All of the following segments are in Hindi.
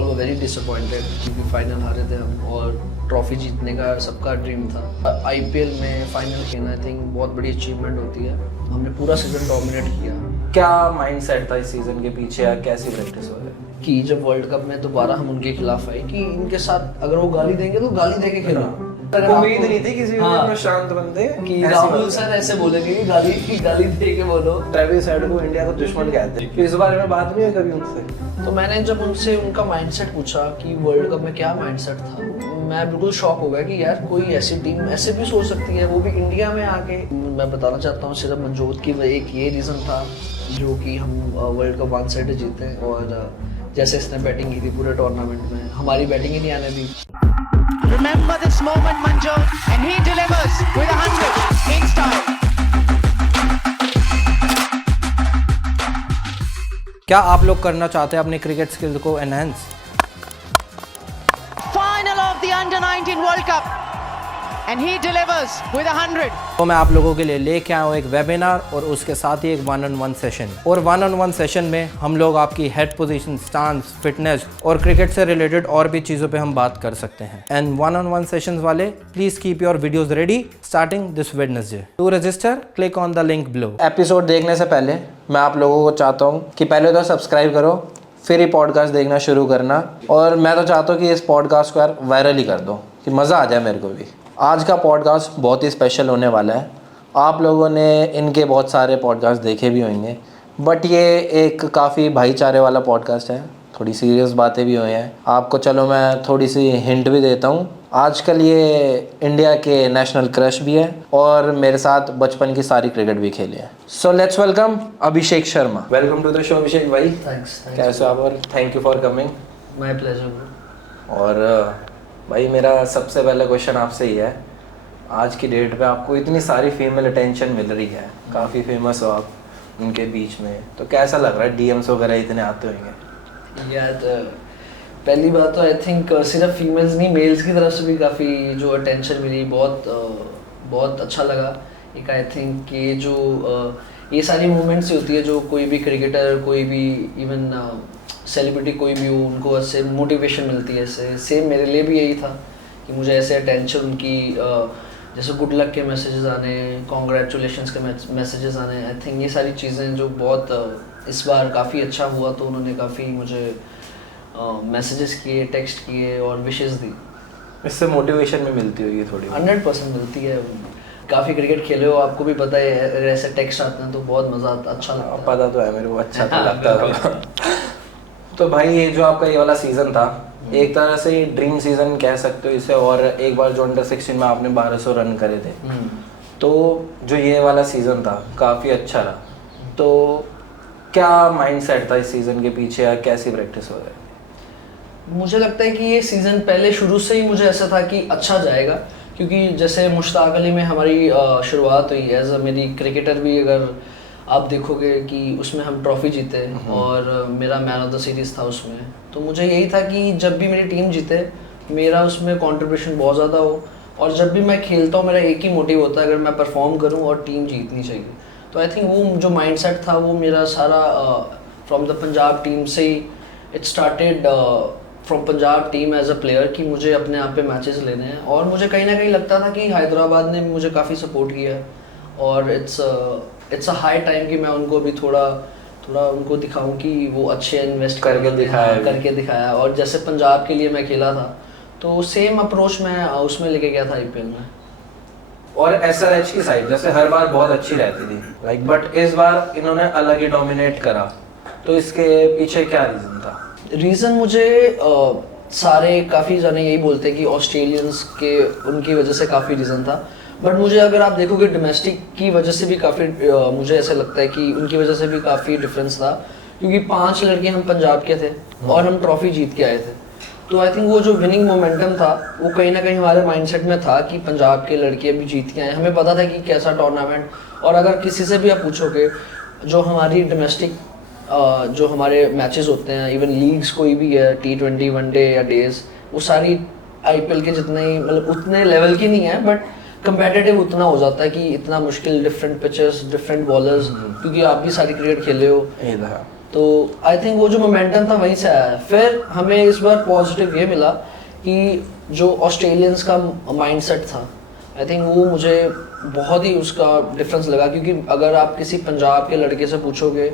ऑल वर वेरी डिसअपॉइंटेड क्योंकि फाइनल हारे थे हम और ट्रॉफी जीतने का सबका ड्रीम था। आईपीएल में फाइनल खेलना आई थिंक बहुत बड़ी अचीवमेंट होती है। हमने पूरा सीजन डोमिनेट किया। क्या माइंडसेट था इस सीजन के पीछे या कैसी प्रैक्टिस हो रही कि जब वर्ल्ड कप में दोबारा हम उनके खिलाफ आए कि इनके साथ अगर वो गाली देंगे तो गाली दे के खेलो। उम्मीद नहीं थी किसी हाँ, शांत बंदे कि राहुल सर ऐसे बोलेंगे कि गाली दे के बोलो। ट्रेविस हेड को इंडिया का दुश्मन कहते हैं। इस बारे में बात नहीं है कभी उनसे? तो मैंने जब उनसे उनका माइंडसेट पूछा कि वर्ल्ड कप में क्या माइंडसेट था, मैं बिल्कुल शॉक हो गया कि यार कोई ऐसी टीम ऐसे भी सोच सकती है, वो भी इंडिया में आके। मैं बताना चाहता हूँ सिर्फ मनजोत की एक ये रीज़न था जो कि हम वर्ल्ड कप 1 साइड जीते। और जैसे इसने बैटिंग की थी पूरे टूर्नामेंट में, हमारी बैटिंग ही नहीं आने दी। Remember this moment, Manjot, and he delivers with 100 in style. क्या आप लोग करना चाहते हैं अपने क्रिकेट स्किल्स को enhance? Final of the Under-19 World Cup, and he delivers with 100. तो मैं आप लोगों के लिए लेके आया हूँ एक वेबिनार और उसके साथ ही एक 1-on-1 सेशन। और 1-on-1 सेशन में हम लोग आपकी हेड पोजीशन, स्टांस, फिटनेस और क्रिकेट से रिलेटेड और भी चीज़ों पे हम बात कर सकते हैं। एंड 1-on-1 सेशंस वाले please keep your videos ready starting this Wednesday. To register click on the link below. Episode देखने से पहले मैं आप लोगों को चाहता हूँ कि पहले तो सब्सक्राइब करो, फिर ही पॉडकास्ट देखना शुरू करना। और मैं तो चाहता हूँ कि इस पॉडकास्ट को यार वायरल ही कर दो कि मज़ा आ जाए मेरे को भी। आज का पॉडकास्ट बहुत ही स्पेशल होने वाला है। आप लोगों ने इनके बहुत सारे पॉडकास्ट देखे भी होंगे, बट ये एक काफ़ी भाईचारे वाला पॉडकास्ट है। थोड़ी सीरियस बातें भी हुई हैं। आपको चलो मैं थोड़ी सी हिंट भी देता हूँ। आजकल ये इंडिया के नेशनल क्रश भी है और मेरे साथ बचपन की सारी क्रिकेट भी खेली है। So let's welcome Abhishek Sharma. Welcome to the show Abhishek भाई। थैंक्स। कैसे हो आप और thank you for coming. My pleasure. और भाई मेरा सबसे पहला क्वेश्चन आपसे ही है, आज की डेट पे आपको इतनी सारी फीमेल अटेंशन मिल रही है, काफ़ी फेमस हो आप उनके बीच में, तो कैसा लग रहा है? डीएम्स वगैरह इतने आते होंगे? यार पहली बात तो आई थिंक सिर्फ फीमेल्स नहीं, मेल्स की तरफ से भी काफ़ी जो अटेंशन मिली, बहुत अच्छा लगा। एक आई थिंक ये जो ये सारी मूवमेंट्स होती है जो कोई भी क्रिकेटर, कोई भी इवन सेलिब्रिटी कोई भी हो, उनको ऐसे मोटिवेशन मिलती है। ऐसे सेम मेरे लिए भी यही था कि मुझे ऐसे अटेंशन उनकी जैसे गुड लक के मैसेजेस आने, कॉन्ग्रेचुलेशंस के मैसेजेस आने, आई थिंक ये सारी चीज़ें जो बहुत इस बार काफ़ी अच्छा हुआ। तो उन्होंने काफ़ी मुझे मैसेजेस किए, टेक्स्ट किए और विशेस दी। इससे मोटिवेशन भी मिलती होगी थोड़ी? 100% मिलती है। काफ़ी क्रिकेट खेले हो, आपको भी पता है, अगर ऐसे टेक्स्ट आते हैं तो बहुत मज़ा आता, अच्छा लगता है। पता तो है मेरे को, अच्छा तो लगता है। तो भाई ये जो आपका ये वाला सीज़न था, एक तरह से ड्रीम सीज़न कह सकते हो इसे। और एक बार जो अंडर-16 में आपने 1200 रन करे थे, तो जो ये वाला सीज़न था काफ़ी अच्छा रहा। तो क्या माइंडसेट था इस सीज़न के पीछे या कैसी प्रैक्टिस हो रही? मुझे लगता है कि ये सीज़न पहले शुरू से ही मुझे ऐसा था कि अच्छा जाएगा, क्योंकि जैसे मुश्ताक अली में हमारी शुरुआत हुई एज अ मेरी क्रिकेटर भी। अगर आप देखोगे कि उसमें हम ट्रॉफ़ी जीते और मेरा मैन ऑफ द सीरीज़ था उसमें, तो मुझे यही था कि जब भी मेरी टीम जीते मेरा उसमें कंट्रीब्यूशन बहुत ज़्यादा हो। और जब भी मैं खेलता हूँ मेरा एक ही मोटिव होता है, अगर मैं परफॉर्म करूँ और टीम जीतनी चाहिए। तो आई थिंक वो जो माइंडसेट था वो मेरा सारा फ्रॉम द पंजाब टीम से ही it started, from Punjab team as a player, कि मुझे अपने आप पे मैचेस लेने हैं। और मुझे कहीं ना कहीं लगता था कि हैदराबाद ने भी मुझे काफ़ी सपोर्ट किया है और इट्स अ हाई टाइम कि मैं उनको अभी थोड़ा उनको दिखाऊं कि वो अच्छे इन्वेस्ट करके दिखाया। और जैसे पंजाब के लिए मैं खेला था तो सेम अप्रोच मैं उसमें लेके गया था आईपीएल में। और एसआरएच की साइड जैसे हर बार बहुत अच्छी रहती थी लाइक, बट इस बार इन्होंने अलग ही डोमिनेट करा, तो इसके पीछे क्या रीज़न था? रीज़न मुझे सारे काफ़ी जाने यही बोलते हैं कि ऑस्ट्रेलियंस के उनकी वजह से काफ़ी रीज़न था। बट मुझे अगर आप देखोगे डोमेस्टिक की वजह से भी काफ़ी मुझे ऐसा लगता है कि उनकी वजह से भी काफ़ी डिफरेंस था, क्योंकि 5 लड़के हम पंजाब के थे और हम ट्रॉफ़ी जीत के आए थे। तो आई थिंक वो जो विनिंग मोमेंटम था वो कहीं ना कहीं हमारे माइंडसेट में था कि पंजाब के लड़के अभी जीत के आए। हमें पता था कि कैसा टूर्नामेंट, और अगर किसी से भी आप पूछोगे जो हमारी डोमेस्टिक जो हमारे मैचेस होते हैं, इवन लीग्स कोई भी है, T20 वनडे या डेज, वो सारी आईपीएल के जितने ही मतलब उतने लेवल की नहीं है, बट कंपेटिटिव उतना हो जाता है कि इतना मुश्किल, डिफरेंट पिचेस, डिफरेंट बॉलर्स, क्योंकि आप भी सारी क्रिकेट खेले हो। तो आई थिंक वो जो मोमेंटम था वहीं से आया है। फिर हमें इस बार पॉजिटिव ये मिला कि जो ऑस्ट्रेलियंस का माइंडसेट था, आई थिंक वो मुझे बहुत ही उसका डिफरेंस लगा। क्योंकि अगर आप किसी पंजाब के लड़के से पूछोगे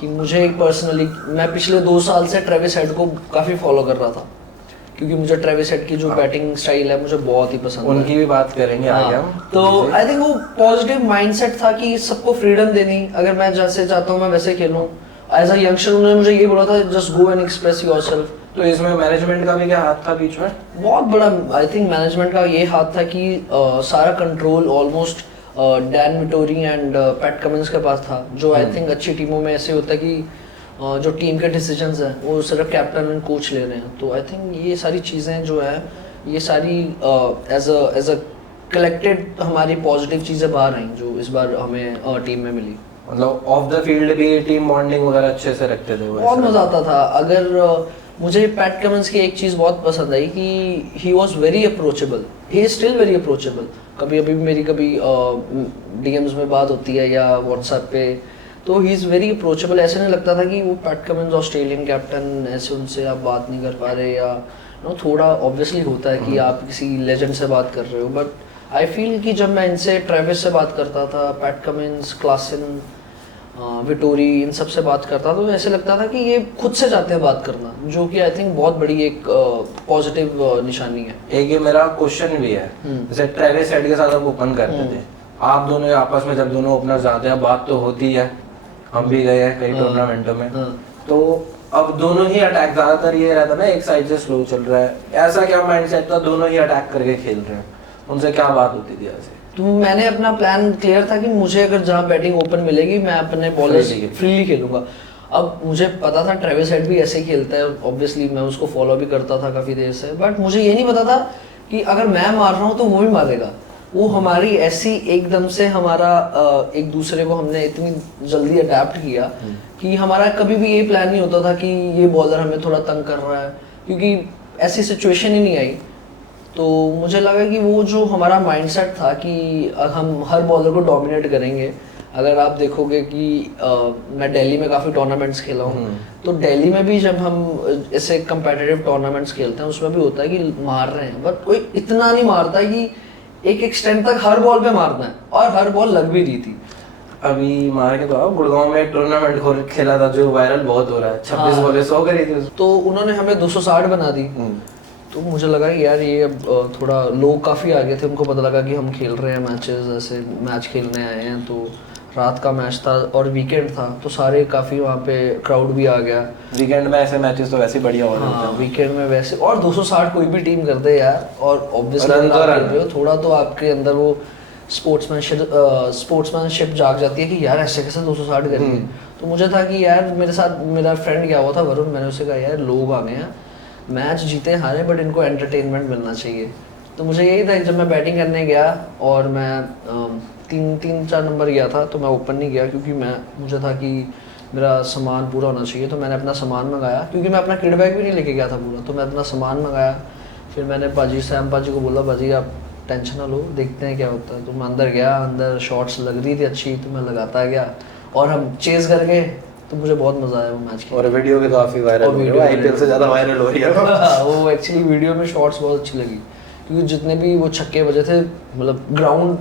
कि मुझे एक पर्सनली, मैं पिछले 2 साल से ट्रेविस हेड को काफ़ी फॉलो कर रहा था, क्योंकि मुझे ट्रेविस हेड की जो बैटिंग स्टाइल है मुझे बहुत ही पसंद है। उनकी भी बात करेंगे आगे हम। तो आई थिंक वो पॉजिटिव माइंडसेट था कि सबको फ्रीडम देनी, अगर मैं जैसे चाहता हूँ मैं वैसे खेलूँ। एज अ यंगस्टर उन्होंने मुझे ये बोला था, just go and express yourself. तो इसमें मैनेजमेंट का भी क्या हाथ था बीच में? बहुत बड़ा आई थिंक मैनेजमेंट का ये हाथ था कि सारा control almost Dan Vettori and PAT Cummins के पास था, जो आई थिंक अच्छी टीमों में ऐसे होता है कि जो टीम के डिसीजंस हैं वो सिर्फ कैप्टन एंड कोच ले रहे हैं। तो आई थिंक ये सारी चीज़ें जो है, ये सारी एज अ कलेक्टेड हमारी पॉजिटिव चीज़ें बाहर आई जो इस बार हमें टीम में मिली। मतलब ऑफ द फील्ड भी टीम बॉन्डिंग वगैरह अच्छे से रखते थे वो? बहुत मज़ा आता था। अगर मुझे पैट कमिंस की एक चीज़ बहुत पसंद आई कि he was very approachable, he is still very approachable. कभी अभी मेरी कभी डीएम्स में बात होती है या व्हाट्सएप पे, तो ही इज़ वेरी अप्रोचेबल। ऐसे नहीं लगता था कि वो पैट कमिंस ऑस्ट्रेलियन कैप्टन, ऐसे उनसे आप बात नहीं कर पा रहे, या थोड़ा ऑब्वियसली होता है कि आप किसी लेजेंड से बात कर रहे हो। बट आई फील कि जब मैं इनसे, ट्रेविस से बात करता था, पैट कमिंस, क्लासन, विटोरी, इन सब से बात करता तो ऐसे लगता था कि ये खुद से चाहते हैं बात करना, जो कि आई थिंक बहुत बड़ी एक पॉजिटिव निशानी है। एक ये मेरा क्वेश्चन भी है, जैसे ट्रेविस हेड के साथ आप ओपन करते थे, आप दोनों आपस में जब दोनों ओपनर जाते हैं बात तो होती है, हम भी गए हैं कई टूर्नामेंटों में, तो अब दोनों ही अटैक, ज्यादातर ये रहता ना एक साइड से स्लो चल रहा है, ऐसा क्या माइंडसेट था दोनों ही अटैक करके खेल रहे हैं, उनसे क्या बात होती थी ऐसे? तो मैंने अपना प्लान क्लियर था कि मुझे अगर जहाँ बैटिंग ओपन मिलेगी मैं अपने बॉलर्स फ्रीली खेलूंगा। अब मुझे पता था ट्रेविस हेड भी ऐसे ही खेलता है, ऑब्वियसली मैं उसको फॉलो भी करता था काफ़ी देर से, बट मुझे ये नहीं पता था कि अगर मैं मार रहा हूँ तो वो भी मारेगा। वो हमारी ऐसी एकदम से हमारा एक दूसरे को हमने इतनी जल्दी अडेप्ट किया कि हमारा कभी भी ये प्लान नहीं होता था कि ये बॉलर हमें थोड़ा तंग कर रहा है, क्योंकि ऐसी सिचुएशन ही नहीं आई। तो मुझे लगा कि वो जो हमारा माइंडसेट था कि हम हर बॉलर को डोमिनेट करेंगे। अगर आप देखोगे कि मैं दिल्ली में काफ़ी टूर्नामेंट्स खेला हूँ, तो दिल्ली में भी जब हम ऐसे कंपेटिटिव टूर्नामेंट्स खेलते हैं उसमें भी होता है कि मार रहे हैं, बट कोई इतना नहीं मारता कि एक एक्सटेंट तक हर बॉल पे मारना है, और हर बॉल लग भी रही थी। अभी मार के तो आप गुड़गांव में एक टूर्नामेंट खेला था जो वायरल बहुत हो रहा है, 26 बॉलें 100 करी थी, तो उन्होंने हमें 260 बना दी। तो मुझे लगा कि यार ये अब थोड़ा लोग काफ़ी आ गए थे, उनको पता लगा कि हम खेल रहे हैं मैचेस, ऐसे मैच खेलने आए हैं। तो रात का मैच था और वीकेंड था, तो सारे काफ़ी वहाँ पे क्राउड भी आ गया। वीकेंड में ऐसे मैचेस तो वैसे बढ़िया हो रहे हैं। वीकेंड में वैसे, और 260 कोई भी टीम कर दे यार, और ऑब्वियसली थोड़ा तो आपके अंदर वो स्पोर्ट्समैनशिप जाग जाती है कि यार ऐसे कैसे 260 करेंगे। तो मुझे था कि यार मेरे साथ मेरा फ्रेंड गया हुआ था वरुण, मैंने उसे कहा यार लोग आ गए हैं, मैच जीते हारे बट इनको एंटरटेनमेंट मिलना चाहिए। तो मुझे यही था कि जब मैं बैटिंग करने गया और मैं 3-4 नंबर गया था, तो मैं ओपन नहीं गया क्योंकि मुझे था कि मेरा सामान पूरा होना चाहिए। तो मैंने अपना सामान मंगाया, क्योंकि मैं अपना किट बैग भी नहीं लेके गया था पूरा, तो मैं अपना सामान मंगाया। फिर मैंने सैम पाजी को बोला, पाजी आप टेंशन ना लो, देखते हैं क्या होता है। तो मैं अंदर गया, अंदर शॉट्स लग रही थी अच्छी, तो मैं लगाता गया और हम चेज़ कर गए। तो मुझे बहुत मजा आया वो मैच खेलने। और वीडियो भी काफी वायरल हो रही है, आईपीएल से ज्यादा वायरल हो रही है। वो एक्चुअली वीडियो में शॉट्स बहुत अच्छी लगी, क्योंकि जितने भी वो छक्के बजे थे, मतलब ग्राउंड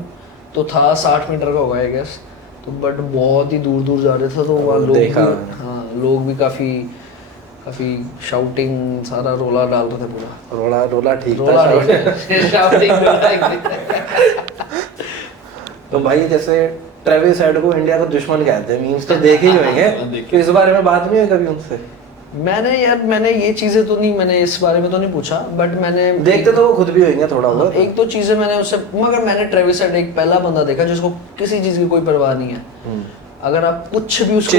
तो था 60 मीटर का होगा आई गेस, तो बट बहुत ही दूर दूर जा रहे थे, तो वहाँ लोग भी, हाँ लोग भी काफ़ी शाउटिंग, सारा रोला डाल रहे थे पूरा। रोला ठीक था। तो भाई जैसे ट्रेविस हेड को इंडिया का दुश्मन कहते हैं, मीम्स तो देखे ही होंगे, तो इस बारे में बात नहीं हुई कभी उनसे? मैंने ये चीज़ें तो नहीं, मैंने इस बारे में तो नहीं पूछा, बट मैंने देखते तो वो खुद भी होंगे थोड़ा बहुत। एक दो चीज़ें मैंने उससे, मगर मैंने ट्रेविस हेड एक पहला बंदा देखा जिसको किसी चीज़ की कोई परवाह नहीं है। अगर आप कुछ भी उसको,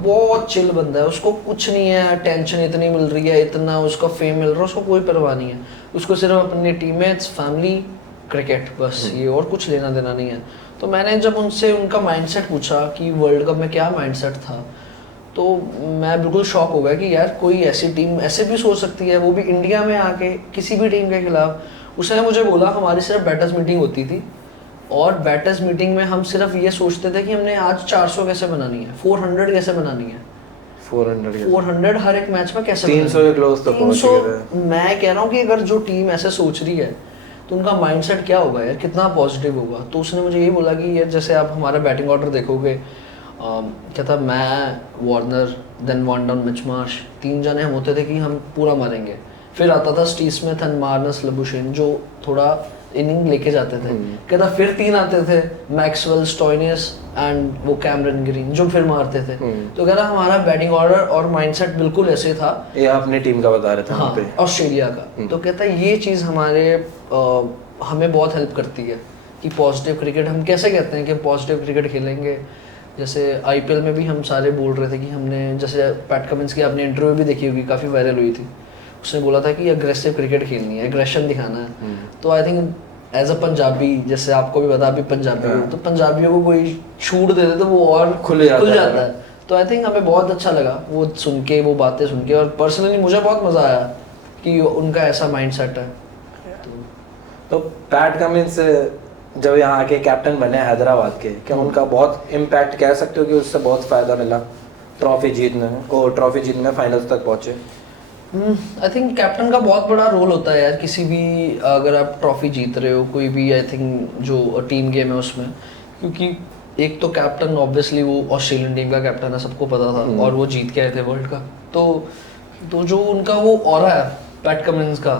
बहुत चिल बंदा है, उसको कुछ नहीं है, टेंशन इतनी मिल रही है, इतना उसका फेम मिल रहा है, उसको कोई परवाह नहीं है। उसको सिर्फ अपने टीममेट्स, फैमिली, क्रिकेट, बस ये, और कुछ लेना देना नहीं है। तो मैंने जब उनसे उनका माइंडसेट पूछा कि वर्ल्ड कप में क्या माइंडसेट था, तो मैं बिल्कुल शॉक हो गया कि यार कोई ऐसी टीम ऐसे भी सोच सकती है, वो भी इंडिया में आके किसी भी टीम के खिलाफ। उसने मुझे बोला हमारी सिर्फ बैटर्स मीटिंग होती थी, और बैटर्स मीटिंग में हम सिर्फ ये सोचते थे कि हमने आज 400 कैसे बनानी है, 400 कैसे बनानी है। 400 हर एक मैच में कैसे 300 के close तो पहुंच 300 गए थे। मैं कह रहा हूँ कि अगर जो टीम ऐसे सोच रही है तो उनका माइंडसेट क्या होगा यार, कितना पॉजिटिव होगा। तो उसने मुझे ये बोला कि यार जैसे आप हमारा बैटिंग ऑर्डर देखोगे, क्या था, मैं, वार्नर, देन वांडन, मिचमार्श, 3 जने हम होते थे कि हम पूरा मारेंगे। फिर आता था Steve Smith and Marnus Labuschagne जो थोड़ा इनिंग लेके जाते थे। कहता फिर 3 आते थे, मैक्सवेल, स्टोइनिस एंड वो कैमरन ग्रीन जो फिर मारते थे। तो कह रहा हमारा बैटिंग ऑर्डर और माइंडसेट बिल्कुल ऐसे था। ये अपनी टीम का बता रहे थे हाँ, वहाँ पे ऑस्ट्रेलिया का। तो कहता है ये चीज़ हमें बहुत हेल्प करती है कि पॉजिटिव क्रिकेट, हम कैसे कहते हैं कि पॉजिटिव क्रिकेट खेलेंगे। जैसे आईपीएल में भी हम सारे बोल रहे थे कि हमने, जैसे पैट कमिंस की आपने इंटरव्यू भी देखी होगी, काफ़ी वायरल हुई थी। उसने बोला था कि अग्रेसिव क्रिकेट खेलनी है, एग्रेशन दिखाना है। तो I think as a Punjabi, जैसे आपको भी पता, अभी पंजाबी हो तो पंजाबियों को कोई छूट दे दे तो वो और खुल जाता है। तो आई थिंक हमें बहुत अच्छा लगा वो सुन के, वो बातें सुन के, और पर्सनली मुझे बहुत मज़ा आया कि उनका ऐसा माइंडसेट है। तो पैट कमिंस जब यहाँ आके कैप्टन बने हैदराबाद के, क्या उनका बहुत इम्पैक्ट कह सकते हो कि उससे बहुत फ़ायदा मिला ट्रॉफी जीतने में, और ट्रॉफी जीतने में फाइनल्स तक पहुँचे? आई थिंक कैप्टन का बहुत बड़ा रोल होता है यार, किसी भी, अगर आप ट्रॉफी जीत रहे हो कोई भी, आई थिंक जो टीम गेम है उसमें, क्योंकि एक तो कैप्टन ऑब्वियसली वो ऑस्ट्रेलियन टीम का कैप्टन है, सबको पता था, और वो जीत के आए थे वर्ल्ड कप। तो जो उनका वो ऑरा है पैट कमिंस का,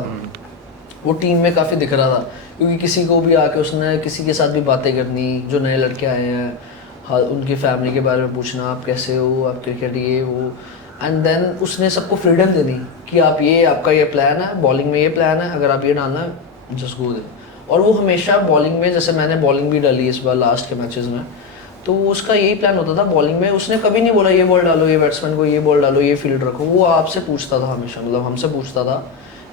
वो टीम में काफ़ी दिख रहा था। क्योंकि किसी को भी आके उसने किसी के साथ भी बातें करनी, जो नए लड़के आए हैं, हाँ, उनकी फैमिली के बारे में पूछना, आप कैसे हो, आप क्रिकेट ये वो, एंड देन उसने सबको फ्रीडम दे दी कि आप ये, आपका ये प्लान है, बॉलिंग में ये प्लान है, अगर आप ये डालना है जस्ट गो दे। और वो हमेशा बॉलिंग में, जैसे मैंने बॉलिंग भी डाली इस बार लास्ट के मैचेस में, तो उसका यही प्लान होता था बॉलिंग में। उसने कभी नहीं बोला ये बॉल डालो, ये बैट्समैन को ये बॉल डालो, ये फील्ड रखो। वो आपसे पूछता था हमेशा, मतलब हमसे पूछता था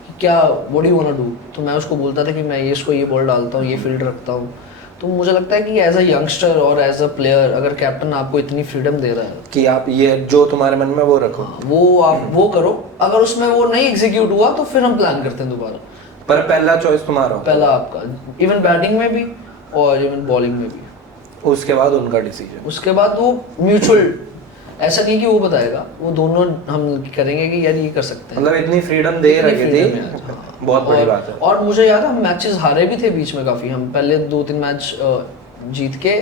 कि क्या what do you want to do. तो मैं उसको बोलता था कि मैं ये, इसको ये बॉल डालता हूँ, ये फील्ड रखता हूँ। तो मुझे लगता है कि एज अ यंगस्टर और एज अ प्लेयर, अगर कैप्टन आपको इतनी फ्रीडम दे रहा है कि आप ये जो तुम्हारे मन में वो रखो, वो आप वो करो, अगर उसमें वो नहीं एग्जीक्यूट हुआ तो फिर हम प्लान करते हैं दोबारा। पर पहला चॉइस तुम्हारा हो। पहला आपका, इवन बैटिंग में भी और इवन बॉलिंग में भी। उसके बाद उनका डिसीजन, उसके बाद वो म्यूचुअल, ऐसा नहीं कि वो बताएगा, वो दोनों हम करेंगे कि यार ये कर सकते हैं। मतलब इतनी फ्रीडम दे रखी थी, बहुत बड़ी बात है। और मुझे याद है हम मैचेस हारे भी थे बीच में काफ़ी, हम पहले 2-3 मैच जीत के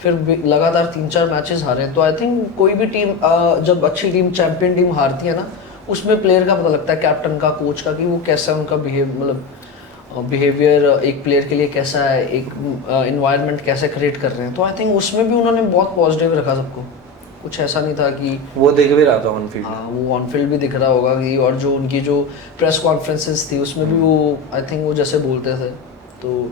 फिर लगातार 3-4 मैचेस हारे। तो आई थिंक कोई भी टीम, जब अच्छी टीम, चैंपियन टीम हारती है ना, उसमें प्लेयर का पता लगता है, कैप्टन का, कोच का, कि वो कैसा उनका बिहेवियर एक प्लेयर के लिए कैसा है, एक इन्वायरमेंट कैसे क्रिएट कर रहे हैं। तो आई थिंक उसमें भी उन्होंने बहुत पॉजिटिव रखा सबको, कुछ ऐसा नहीं था कि वो दिख भी रहा था ऑन फील्ड। हाँ, वो ऑन फील्ड भी दिख रहा होगा कि, और जो उनकी जो प्रेस कॉन्फ्रेंसेस थी उसमें भी वो, आई थिंक वो जैसे बोलते थे। तो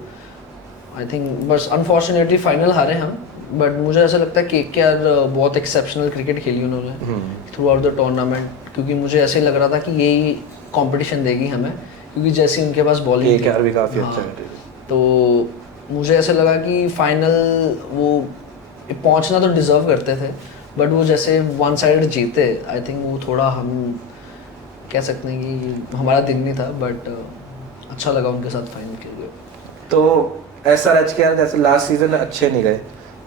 आई थिंक बस अनफॉर्चुनेटली फाइनल हारे हम, बट मुझे ऐसा लगता है कि केकेआर बहुत एक्सेप्शनल क्रिकेट खेली उन्होंने थ्रू आउट द टूर्नामेंट, क्योंकि मुझे ऐसे लग रहा था कि यही कंपटीशन देगी हमें, क्योंकि जैसे उनके पास बॉलिंग, केकेआर भी काफ़ी अच्छा हाँ, है। तो मुझे ऐसा लगा कि फाइनल वो पहुंचना तो डिजर्व करते थे, बट वो जैसे वन साइड जीते, आई थिंक वो थोड़ा, हम कह सकते हैं कि हमारा दिन नहीं था, बट अच्छा लगा उनके साथ फाइनल खेल गए। तो SRH के जैसे लास्ट सीजन अच्छे नहीं गए,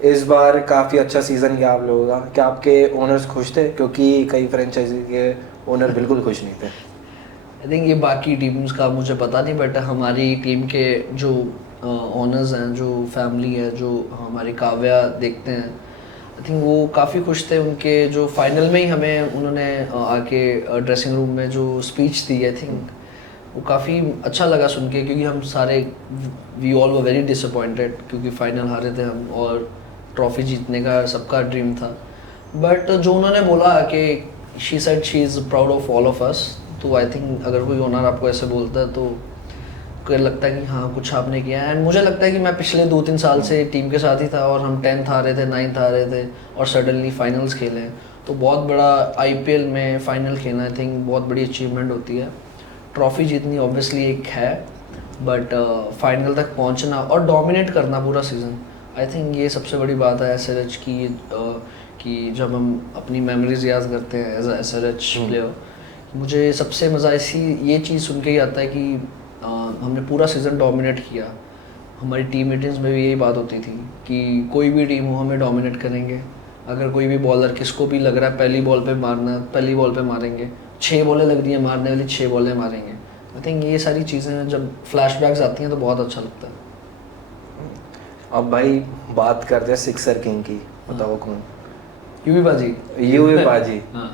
इस बार काफ़ी अच्छा सीज़न गया आप लोगों का। क्या आपके ओनर्स खुश थे? क्योंकि कई फ्रेंचाइजी के ओनर बिल्कुल खुश नहीं थे। आई थिंक ये बाकी टीम्स का मुझे पता नहीं, बट हमारी टीम के जो ओनर्स हैं, जो फैमिली है, जो हमारी काव्या देखते हैं, आई थिंक वो काफ़ी खुश थे। उनके जो फाइनल में ही हमें उन्होंने आके ड्रेसिंग रूम में जो स्पीच दी, आई थिंक वो काफ़ी अच्छा लगा सुन के, क्योंकि हम सारे, we all were very disappointed, क्योंकि फाइनल हारे थे हम और ट्रॉफी जीतने का सबका ड्रीम था। बट जो उन्होंने बोला कि she said she is proud of all of us, तो आई थिंक अगर कोई ओनर आपको ऐसे बोलता है तो को लगता है कि हाँ कुछ आपने किया है। एंड मुझे लगता है कि मैं पिछले 2-3 साल से टीम के साथ ही था, और हम 10th आ रहे थे, 9th आ रहे थे, और सडनली फाइनल्स खेले हैं। तो बहुत बड़ा IPL में फाइनल खेलना, आई थिंक बहुत बड़ी अचीवमेंट होती है। ट्रॉफी जीतनी ऑब्वियसली एक है, बट फाइनल तक पहुंचना और डोमिनेट करना पूरा सीज़न, आई थिंक ये सबसे बड़ी बात है SRH की। कि जब हम अपनी मेमोरीज याद करते हैं एज SRH प्लेयर, मुझे सबसे मज़ा ये चीज़ सुन के ही आता है कि हमने पूरा सीज़न डोमिनेट किया। हमारी टीम मीटिंग्स में भी यही बात होती थी कि कोई भी टीम हो हमें डोमिनेट करेंगे, अगर कोई भी बॉलर किसको भी लग रहा है पहली बॉल पे मारना है, पहली बॉल पे मारेंगे, 6 बॉलें लग रही है मारने वाली, 6 बॉलें मारेंगे। आई थिंक ये सारी चीज़ें जब फ्लैशबैक्स आती हैं तो बहुत अच्छा लगता है। अब भाई बात करते हैं सिक्सर किंग की, बताओ कौन? यूवी बाजी। यूवी बाजी। हाँ।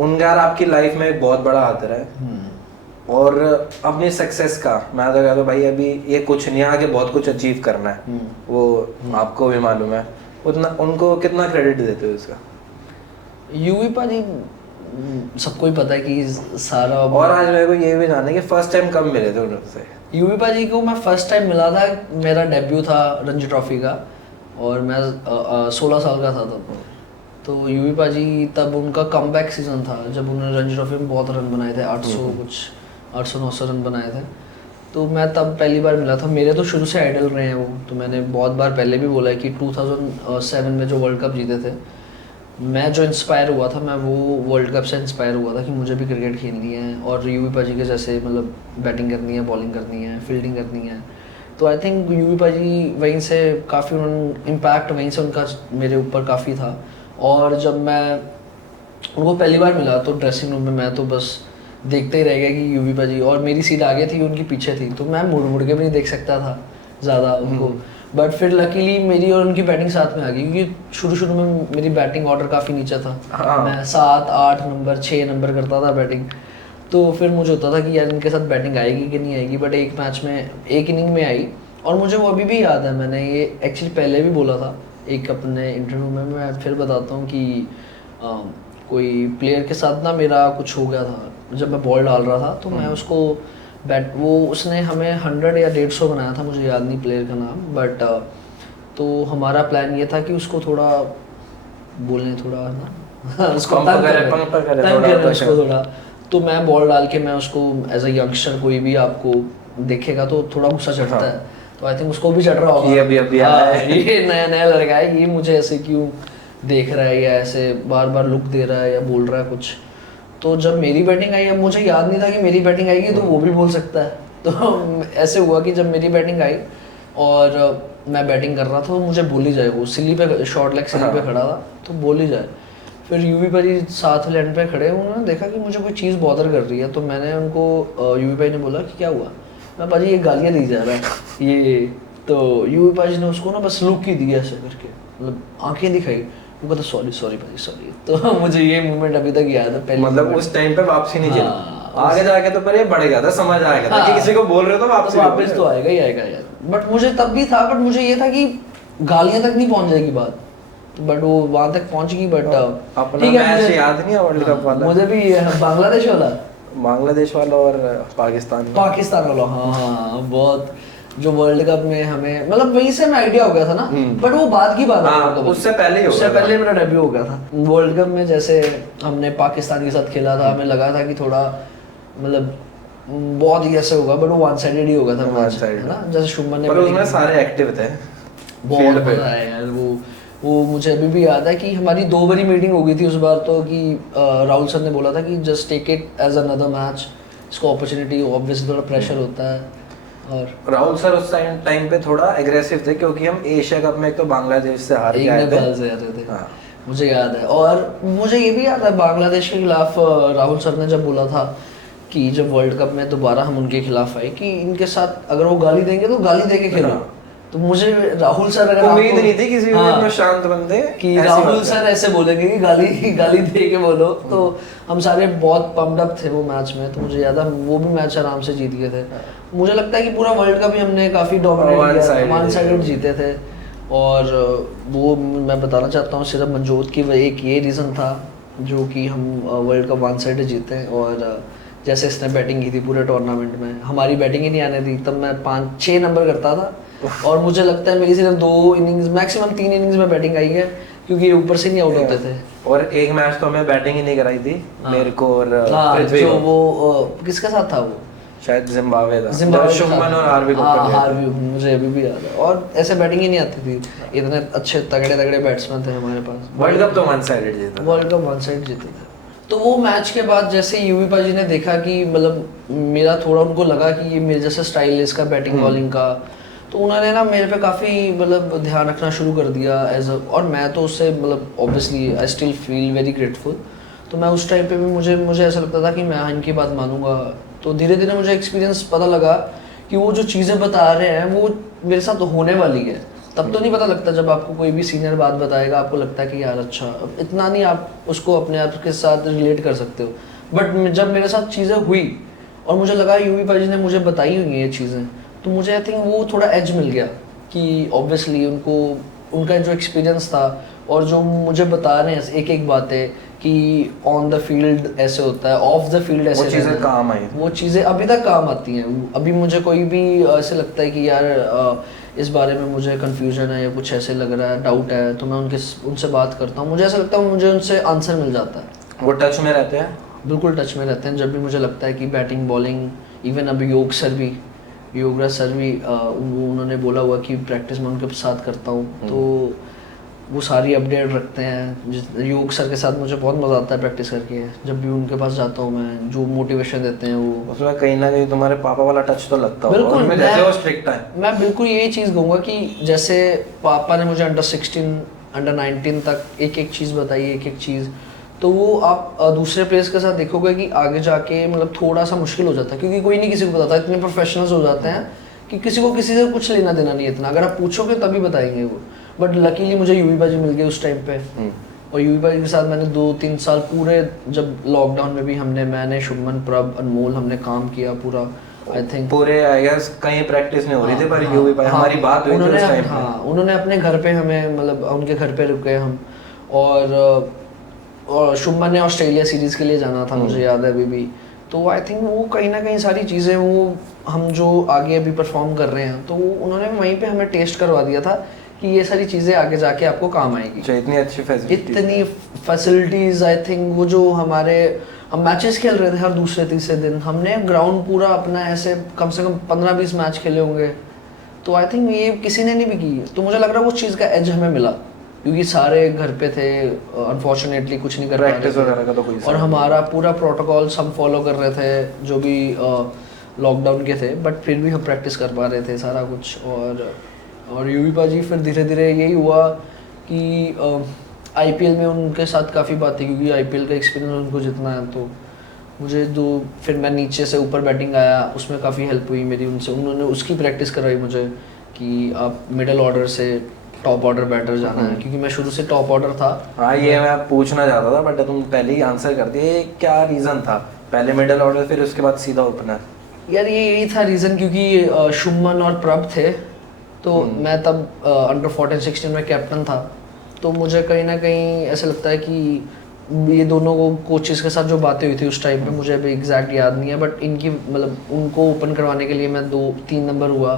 उनका यार आपकी लाइफ में एक बहुत बड़ा हाथ रहा है और अपनी सक्सेस का मैं तो कहता हूँ भाई अभी ये कुछ नहीं, आगे बहुत कुछ अचीव करना है, वो आपको भी मालूम है, उतना उनको कितना क्रेडिट देते हो इसका? यूवी पाजी सबको ही पता है कि सारा, और आज मेरे को ये भी जानना है कि फर्स्ट टाइम कब मिले थे उनसे? यूवी पाजी को मैं फर्स्ट टाइम मिला था, मेरा डेब्यू था रणजी ट्रॉफी का और मैं 16 साल का था तब। तो यूवी पाजी तब उनका कमबैक सीजन था जब उन्होंने रणजी ट्रॉफी में बहुत रन बनाए थे, 800-900 रन बनाए थे। तो मैं तब पहली बार मिला था। मेरे तो शुरू से आइडल रहे हैं वो, तो मैंने बहुत बार पहले भी बोला है कि 2007 में जो वर्ल्ड कप जीते थे, मैं जो इंस्पायर हुआ था मैं वो वर्ल्ड कप से इंस्पायर हुआ था कि मुझे भी क्रिकेट खेलनी है और यूवी पाजी के जैसे मतलब बैटिंग करनी है, बॉलिंग करनी है, फील्डिंग करनी है। तो आई थिंक यूवी पाजी वहीं से काफ़ी उन्होंने इम्पैक्ट वहीं से उनका मेरे ऊपर काफ़ी था। और जब मैं उनको पहली बार मिला तो ड्रेसिंग रूम में मैं तो बस देखते ही रह गया कि यूवी पाजी, और मेरी सीट आगे थी उनकी पीछे थी, तो मैं मुड़ मुड़ के भी नहीं देख सकता था ज़्यादा उनको। बट फिर लकीली मेरी और उनकी बैटिंग साथ में आ गई, क्योंकि शुरू में मेरी बैटिंग ऑर्डर काफ़ी नीचे था। मैं 7, 8 नंबर, 6 नंबर करता था बैटिंग। तो फिर मुझे होता था कि यार इनके साथ बैटिंग आएगी कि नहीं आएगी। बट एक मैच में, एक इनिंग में आई, और मुझे वो अभी भी याद है, मैंने ये एक्चुअली पहले भी बोला था एक अपने इंटरव्यू में, मैं फिर बताता हूँ कि कोई प्लेयर के साथ ना मेरा कुछ हो गया था जब मैं बॉल डाल रहा था। तो मैं उसको उसने हमें 100 या 150 बनाया था, मुझे याद नहीं प्लेयर का नाम। बट तो हमारा प्लान ये था कि उसको थोड़ा बोलने, थोड़ा ना उसको तंग करें उसको थोड़ा। तो मैं बॉल डाल के मैं उसको एज अ यंगस्टर, कोई भी आपको देखेगा तो थोड़ा गुस्सा चढ़ता है, तो आई थिंक उसको भी चढ़ रहा होगा ये नया नया लड़का है, ये मुझे ऐसे क्यों देख रहा है या ऐसे बार बार लुक दे रहा है या बोल रहा है कुछ। तो जब मेरी बैटिंग आई, अब मुझे याद नहीं था कि मेरी बैटिंग आएगी तो वो भी बोल सकता है। तो ऐसे हुआ कि जब मेरी बैटिंग आई और मैं बैटिंग कर रहा था तो मुझे बोल ही जाए, वो सिली पे, शॉर्ट लेग सिली पे खड़ा था तो बोल ही जाए। फिर यूवी भाई साथ लैंड पे खड़े, उन्होंने देखा कि मुझे कोई चीज़ बॉदर कर रही है, तो मैंने उनको, यूवी भाई ने बोला कि क्या हुआ, मैं भाजी ये गालियाँ दी जा रहा है ये। तो यूवी भाई ने उसको ना बस लुक ही दिया ऐसे करके, मतलब आंखें दिखाई, वो कहता सॉरी भाई सॉरी। तो मुझे ये मूवमेंट अभी तक याद है पहले, मतलब उस टाइम पे वापसी नहीं चली, आगे जाके तो पर ये बढ़ गया था, समझ आ गया था कि किसी को बोल रहे हो तो वापस तो आएगा ही आएगा यार। बट मुझे तब भी था, बट मुझे ये था कि गालियाँ तक नहीं पहुंच जाएगी बात, बट वो वहां तक पहुंच गई। बट ठीक है, मुझे याद नहीं है वर्ल्ड कप वाला, मुझे भी बांग्लादेश वाला और पाकिस्तान वाला, हाँ बहुत, जो वर्ल्ड कप में हमें मतलब वहीं से मैं आइडिया हो गया था ना। बट वो बाद की बात है, उससे पहले मेरा डेब्यू हो गया था वर्ल्ड कप में। जैसे हमने पाकिस्तान के साथ खेला था, हमें लगा था कि थोड़ा मतलब बहुत ही ऐसे होगा, बट वो वन साइडेड ही होगा था मैच, है ना। जैसे शुभमन ने, उसमें सारे एक्टिव थे, बहुत मजा आया यार। वो मुझे अभी भी याद है कि हमारी 2 बारी मीटिंग हो गई थी उस बार, तो कि राहुल सर ने बोला था कि just take it as another match, इसको अपॉर्चुनिटी, ऑब्वियसली थोड़ा प्रेशर होता है। और राहुल सर उस टाइम पे थोड़ा एग्रेसिव थे, क्योंकि हम एशिया कप में एक तो बांग्लादेश से हार के आए थे। हाँ। मुझे याद है, और मुझे ये भी याद है बांग्लादेश के खिलाफ राहुल सर ने जब बोला था कि जब वर्ल्ड कप में दोबारा हम उनके खिलाफ आए कि इनके साथ अगर वो गाली देंगे तो गाली दे के खेलो। तो मुझे राहुल सर, अगर उम्मीद नहीं थी किसी भी शांत बंदे कि राहुल सर ऐसे बोलेंगे कि गाली दे के बोलो। तो हम सारे बहुत पम्प्ड अप थे वो मैच में। तो मुझे याद है वो भी मैच आराम से जीत गए थे। मुझे लगता है कि पूरा वर्ल्ड कप ही हमने काफी डोमिनेट किया, वन साइडेड जीते थे। और वो मैं बताना चाहता हूँ सिर्फ मंजोत की एक ये रीज़न था जो कि हम वर्ल्ड कप वन साइडेड जीते। और जैसे इसने बैटिंग की थी पूरे टूर्नामेंट में, हमारी बैटिंग ही नहीं आने दी, तब मैं 5-6 नंबर करता था। और मुझे लगता है मेरी सिर्फ 2 इनिंग्स, मैक्सिमम 3 इनिंग्स में बैटिंग आई है, क्योंकि ये ऊपर से नहीं आउट होते थे। और एक मैच तो हमें बैटिंग ही नहीं कराई थी मेरे को, और जो वो किसके साथ था, वो शायद जिम्बाब्वे था, शुभमन और हार्वी को हार्वी, मुझे अभी भी याद है। और ऐसे बैटिंग ही नहीं आती थी, इतने अच्छे तगड़े बैट्समैन थे हमारे पास। वर्ल्ड कप तो वन साइडेड जीता, वर्ल्ड कप वन साइड जीते थे। तो वो मैच के बाद जैसे यूवी पाजी ने देखा कि मतलब मेरा थोड़ा, उनको लगा कि ये मेरे जैसा स्टाइल है इसका बैटिंग बॉलिंग का, तो उन्होंने ना मेरे पे काफ़ी मतलब ध्यान रखना शुरू कर दिया और मैं तो उससे मतलब obviously I still feel very grateful. तो मैं उस टाइम पे भी मुझे ऐसा लगता था कि मैं इनकी बात मानूंगा। तो धीरे धीरे मुझे एक्सपीरियंस पता लगा कि वो जो चीज़ें बता रहे हैं वो मेरे साथ होने वाली है। तब तो नहीं पता लगता, जब आपको कोई भी सीनियर बात बताएगा आपको लगता है कि यार अच्छा, इतना नहीं आप उसको अपने आप के साथ रिलेट कर सकते हो। बट जब मेरे साथ चीज़ें हुई और मुझे लगा यूवी पाजी ने मुझे बताई हुई ये चीज़ें, तो मुझे आई थिंक वो थोड़ा एज मिल गया कि ऑब्वियसली उनका जो एक्सपीरियंस था और जो मुझे बता रहे हैं एक एक बातें कि ऑन द फील्ड ऐसे होता है, ऑफ द फील्ड ऐसे, वो चीज़ें काम आई, वो चीज़ें अभी तक काम आती हैं। अभी मुझे कोई भी ऐसे लगता है कि यार इस बारे में मुझे कन्फ्यूजन है या कुछ ऐसे लग रहा है, डाउट है, तो मैं उनसे बात करता हूँ। मुझे ऐसा लगता है मुझे उनसे आंसर मिल जाता है। वो टच में रहते हैं? बिल्कुल टच में रहते हैं। जब भी मुझे लगता है कि बैटिंग बॉलिंग, इवन अभी योगराज सर भी उन्होंने बोला हुआ कि प्रैक्टिस मैं उनके साथ करता हूँ, तो वो सारी अपडेट रखते हैं। योग सर के साथ मुझे बहुत मज़ा आता है प्रैक्टिस करके। जब भी उनके पास जाता हूँ मैं, जो मोटिवेशन देते हैं वो, उसमें कहीं ना कहीं तुम्हारे पापा वाला टच तो लगता है। बिल्कुल, जैसे वो स्ट्रिक्ट है। मैं बिल्कुल यही चीज़ कहूँगा कि जैसे पापा ने मुझे अंडर 16 अंडर 19 तक एक एक चीज़ बताई, एक एक चीज़, तो वो आप दूसरे प्लेयर्स के साथ देखोगे कि आगे जाके मतलब थोड़ा सा मुश्किल हो जाता है, क्योंकि कोई नहीं किसी को बताता। इतने प्रोफेशनल्स हो जाते हैं कि किसी को किसी से कुछ लेना देना नहीं है इतना। अगर आप पूछोगे तभी बताएंगे वो। बट लकीली मुझे यूवी बाजी मिल गई उस टाइम पे, और यूवी बाजी के साथ मैंने 2-3 साल पूरे, जब लॉकडाउन में भी मैंने शुभमन, प्रभ, अनमोल हमने काम किया पूरा। आई थिंक पूरे आई गेस कहीं प्रैक्टिस नहीं हो रही थी, पर यूवी बाजी हमारी बात हुई थी उस टाइम पे। उन्होंने अपने घर पे हमें, मतलब उनके घर पे रुके हम, और शुभमन ने ऑस्ट्रेलिया सीरीज़ के लिए जाना था, मुझे याद है अभी भी। तो आई थिंक वो कहीं ना कहीं सारी चीज़ें, वो हम जो आगे अभी परफॉर्म कर रहे हैं, तो उन्होंने वहीं पे हमें टेस्ट करवा दिया था कि ये सारी चीज़ें आगे जाके आपको काम आएगी। इतनी अच्छी फैसिलिटीज़ आई थिंक वो जो हम मैचेस खेल रहे थे हर दूसरे तीसरे दिन, हमने ग्राउंड पूरा अपना ऐसे कम से कम 15-20 मैच खेले होंगे। तो आई थिंक ये किसी ने नहीं भी की। तो मुझे लग रहा है उस चीज़ का एज हमें मिला, क्योंकि सारे घर पे थे, अनफॉर्चुनेटली कुछ नहीं कर रहे प्रैक्टिस वगैरह का तो कोई, और हमारा पूरा प्रोटोकॉल हम फॉलो कर रहे थे जो भी लॉकडाउन के थे, बट फिर भी हम प्रैक्टिस कर पा रहे थे सारा कुछ। और यूवी पाजी फिर धीरे धीरे यही हुआ कि आईपीएल में उनके साथ काफ़ी बातें, क्योंकि आईपीएल का एक्सपीरियंस उनको जितना है, तो मुझे फिर मैं नीचे से ऊपर बैटिंग आया, उसमें काफ़ी हेल्प हुई मेरी उनसे। उन्होंने उसकी प्रैक्टिस करवाई मुझे कि आप मिडल ऑर्डर से टॉप ऑर्डर बैटर जाना है, क्योंकि मैं शुरू से टॉप ऑर्डर था। हाँ, ये मैं पूछना चाहता था, बट तुम पहले ही आंसर कर दिए। क्या रीज़न था, पहले मिडल ऑर्डर फिर उसके बाद सीधा ओपनर? यार यही था रीज़न, क्योंकि शुभमन और प्रभ थे, तो मैं तब अंडर 14-16 में कैप्टन था। तो मुझे कहीं ना कहीं ऐसा लगता है कि ये दोनों को कोचेस के साथ जो बातें हुई थी उस टाइम पे, मुझे अभी एग्जैक्ट याद नहीं है, बट इनकी मतलब उनको ओपन करवाने के लिए मैं 2-3 नंबर हुआ।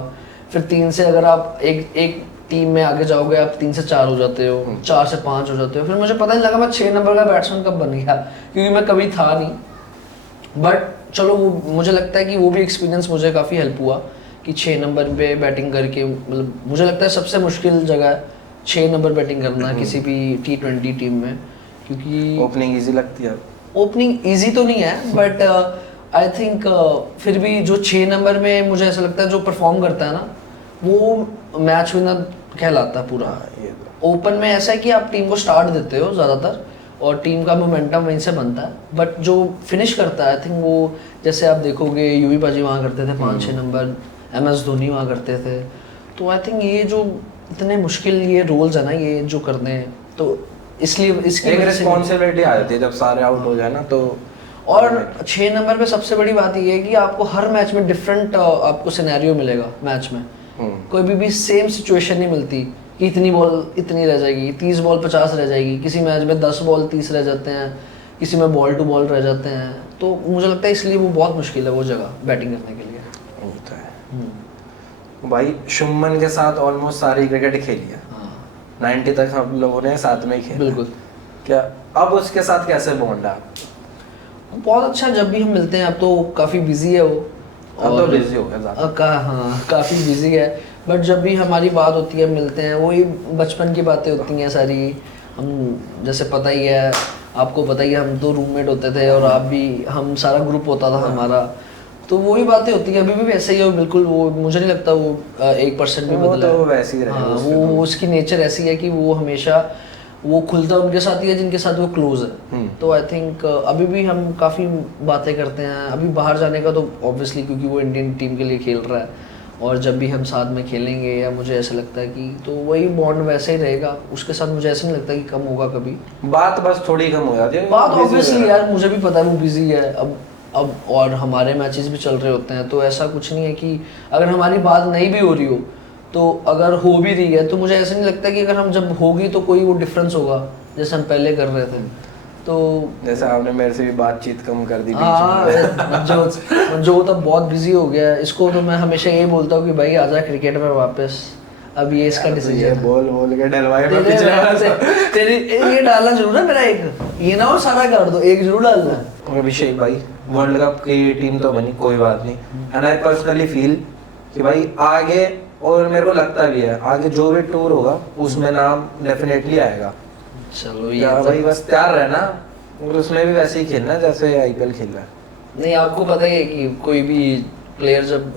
फिर 3 से अगर आप एक टीम में आगे जाओगे, आप 3 से 4 हो जाते हो, 4 से 5 हो जाते हो। फिर मुझे पता नहीं लगा मैं 6 नंबर का बैट्समैन कब बन गया, क्योंकि मैं कभी था नहीं। बट चलो, वो मुझे लगता है कि वो भी एक्सपीरियंस मुझे काफ़ी हेल्प हुआ कि 6 नंबर पे बैटिंग करके, मतलब मुझे लगता है सबसे मुश्किल जगह है 6 नंबर बैटिंग करना किसी भी T20 टीम में, क्योंकि ओपनिंग इजी लगती है। ओपनिंग इजी तो नहीं है, बट आई थिंक फिर भी जो 6 नंबर में मुझे ऐसा लगता है जो परफॉर्म करता है ना, वो मैच विनर कहलाता है पूरा। ओपन में ऐसा है कि आप टीम को स्टार्ट देते हो ज़्यादातर, और टीम का मोमेंटम वहीं से बनता है, बट जो फिनिश करता है आई थिंक वो, जैसे आप देखोगे यूवी पाजी वहाँ करते थे 5-6 नंबर, MS धोनी वहाँ करते थे। तो आई थिंक ये जो इतने मुश्किल ये रोल्स है ना, ये जो करते हैं, तो इसलिए इसकी एक रिस्पॉन्सिबिलिटी आ जाती है जब सारे आउट हो जाए ना। तो और 6 नंबर पे सबसे बड़ी बात ये है कि आपको हर मैच में डिफरेंट आपको सिनेरियो मिलेगा। मैच में कोई भी सेम सिचुएशन नहीं मिलती कि इतनी बॉल इतनी रह जाएगी, 30 बॉल 50 रह जाएगी, किसी मैच में 10 बॉल 30 रह जाते हैं, किसी में बॉल टू बॉल रह जाते हैं। तो मुझे लगता है इसलिए वो बहुत मुश्किल है वो जगह बैटिंग करने के लिए। होता है भाई। शुभमन के साथ ऑलमोस्ट सारी क्रिकेट खेली है, 90 तक हम लोगों ने साथ में खेला। बिल्कुल। क्या अब उसके साथ कैसे बॉन्ड है? बहुत अच्छा, जब भी हम मिलते हैं। अब तो काफ़ी बिजी है वो, अब तो बिजी हो गया ज़्यादा। हाँ, काफ़ी बिजी है, बट जब भी हमारी बात होती है, मिलते हैं, वही बचपन की बातें होती हैं सारी। हम जैसे पता ही है, आपको पता ही है, हम तो रूममेट होते थे, और आप भी, हम सारा ग्रुप होता था हमारा। तो वही बातें होती है, अभी भी वैसे ही है बिल्कुल। वो मुझे नहीं लगता वो 1% भी वो बदला तो है। वैसे ही रहेगा हाँ, उससे वो तो। उसकी नेचर ऐसी है कि वो हमेशा वो खुलता उनके साथ ही है जिनके साथ वो क्लोज है। तो आई थिंक अभी भी हम काफ़ी बातें करते हैं। अभी बाहर जाने का तो ऑब्वियसली, क्योंकि वो इंडियन टीम के लिए खेल रहा है, और जब भी हम साथ में खेलेंगे या मुझे ऐसा लगता है कि तो वही बॉन्ड वैसे ही रहेगा उसके साथ। मुझे ऐसा नहीं लगता कि कम होगा कभी। बात बस थोड़ी कम हो जाती है, बात busy हो ऑब्वियसली जाता है। यार मुझे भी पता है वो बिजी है अब और हमारे मैचेस भी चल रहे होते हैं, तो ऐसा कुछ नहीं है कि अगर हमारी बात नहीं भी हो रही हो, तो अगर हो भी रही है तो मुझे ऐसा नहीं लगता कि अगर हम जब होगी तो कोई वो डिफरेंस होगा जैसे हम पहले कर रहे थे। तो जैसे आपने मेरे से भी बातचीत कम कर दी बीच में। हाँ, जो तो बहुत बिजी हो गया है। इसको तो मैं हमेशा यही बोलता हूँ कि भाई आजा क्रिकेट में वापस, अब ये इसका ये डिसीजन बोल के डलवाए मैं पिछले तेरी ये डालना जरूर है मेरा एक, ये ना और सारा कर दो, एक जरूर डालना है। अभिषेक भाई, वर्ल्ड कप की टीम तो बनी, कोई बात नहीं, एंड आई पर्सनली फील कि भाई आगे, और मेरे को लगता भी है आगे जो भी टूर होगा उसमें नाम डेफिनेटली आएगा। चलो या ये भाई बस तैयार रहना, और उसमें भी वैसे ही खेलना जैसे आईपीएल खेल रहा है। नहीं, आपको पता ही है कि कोई भी प्लेयर जब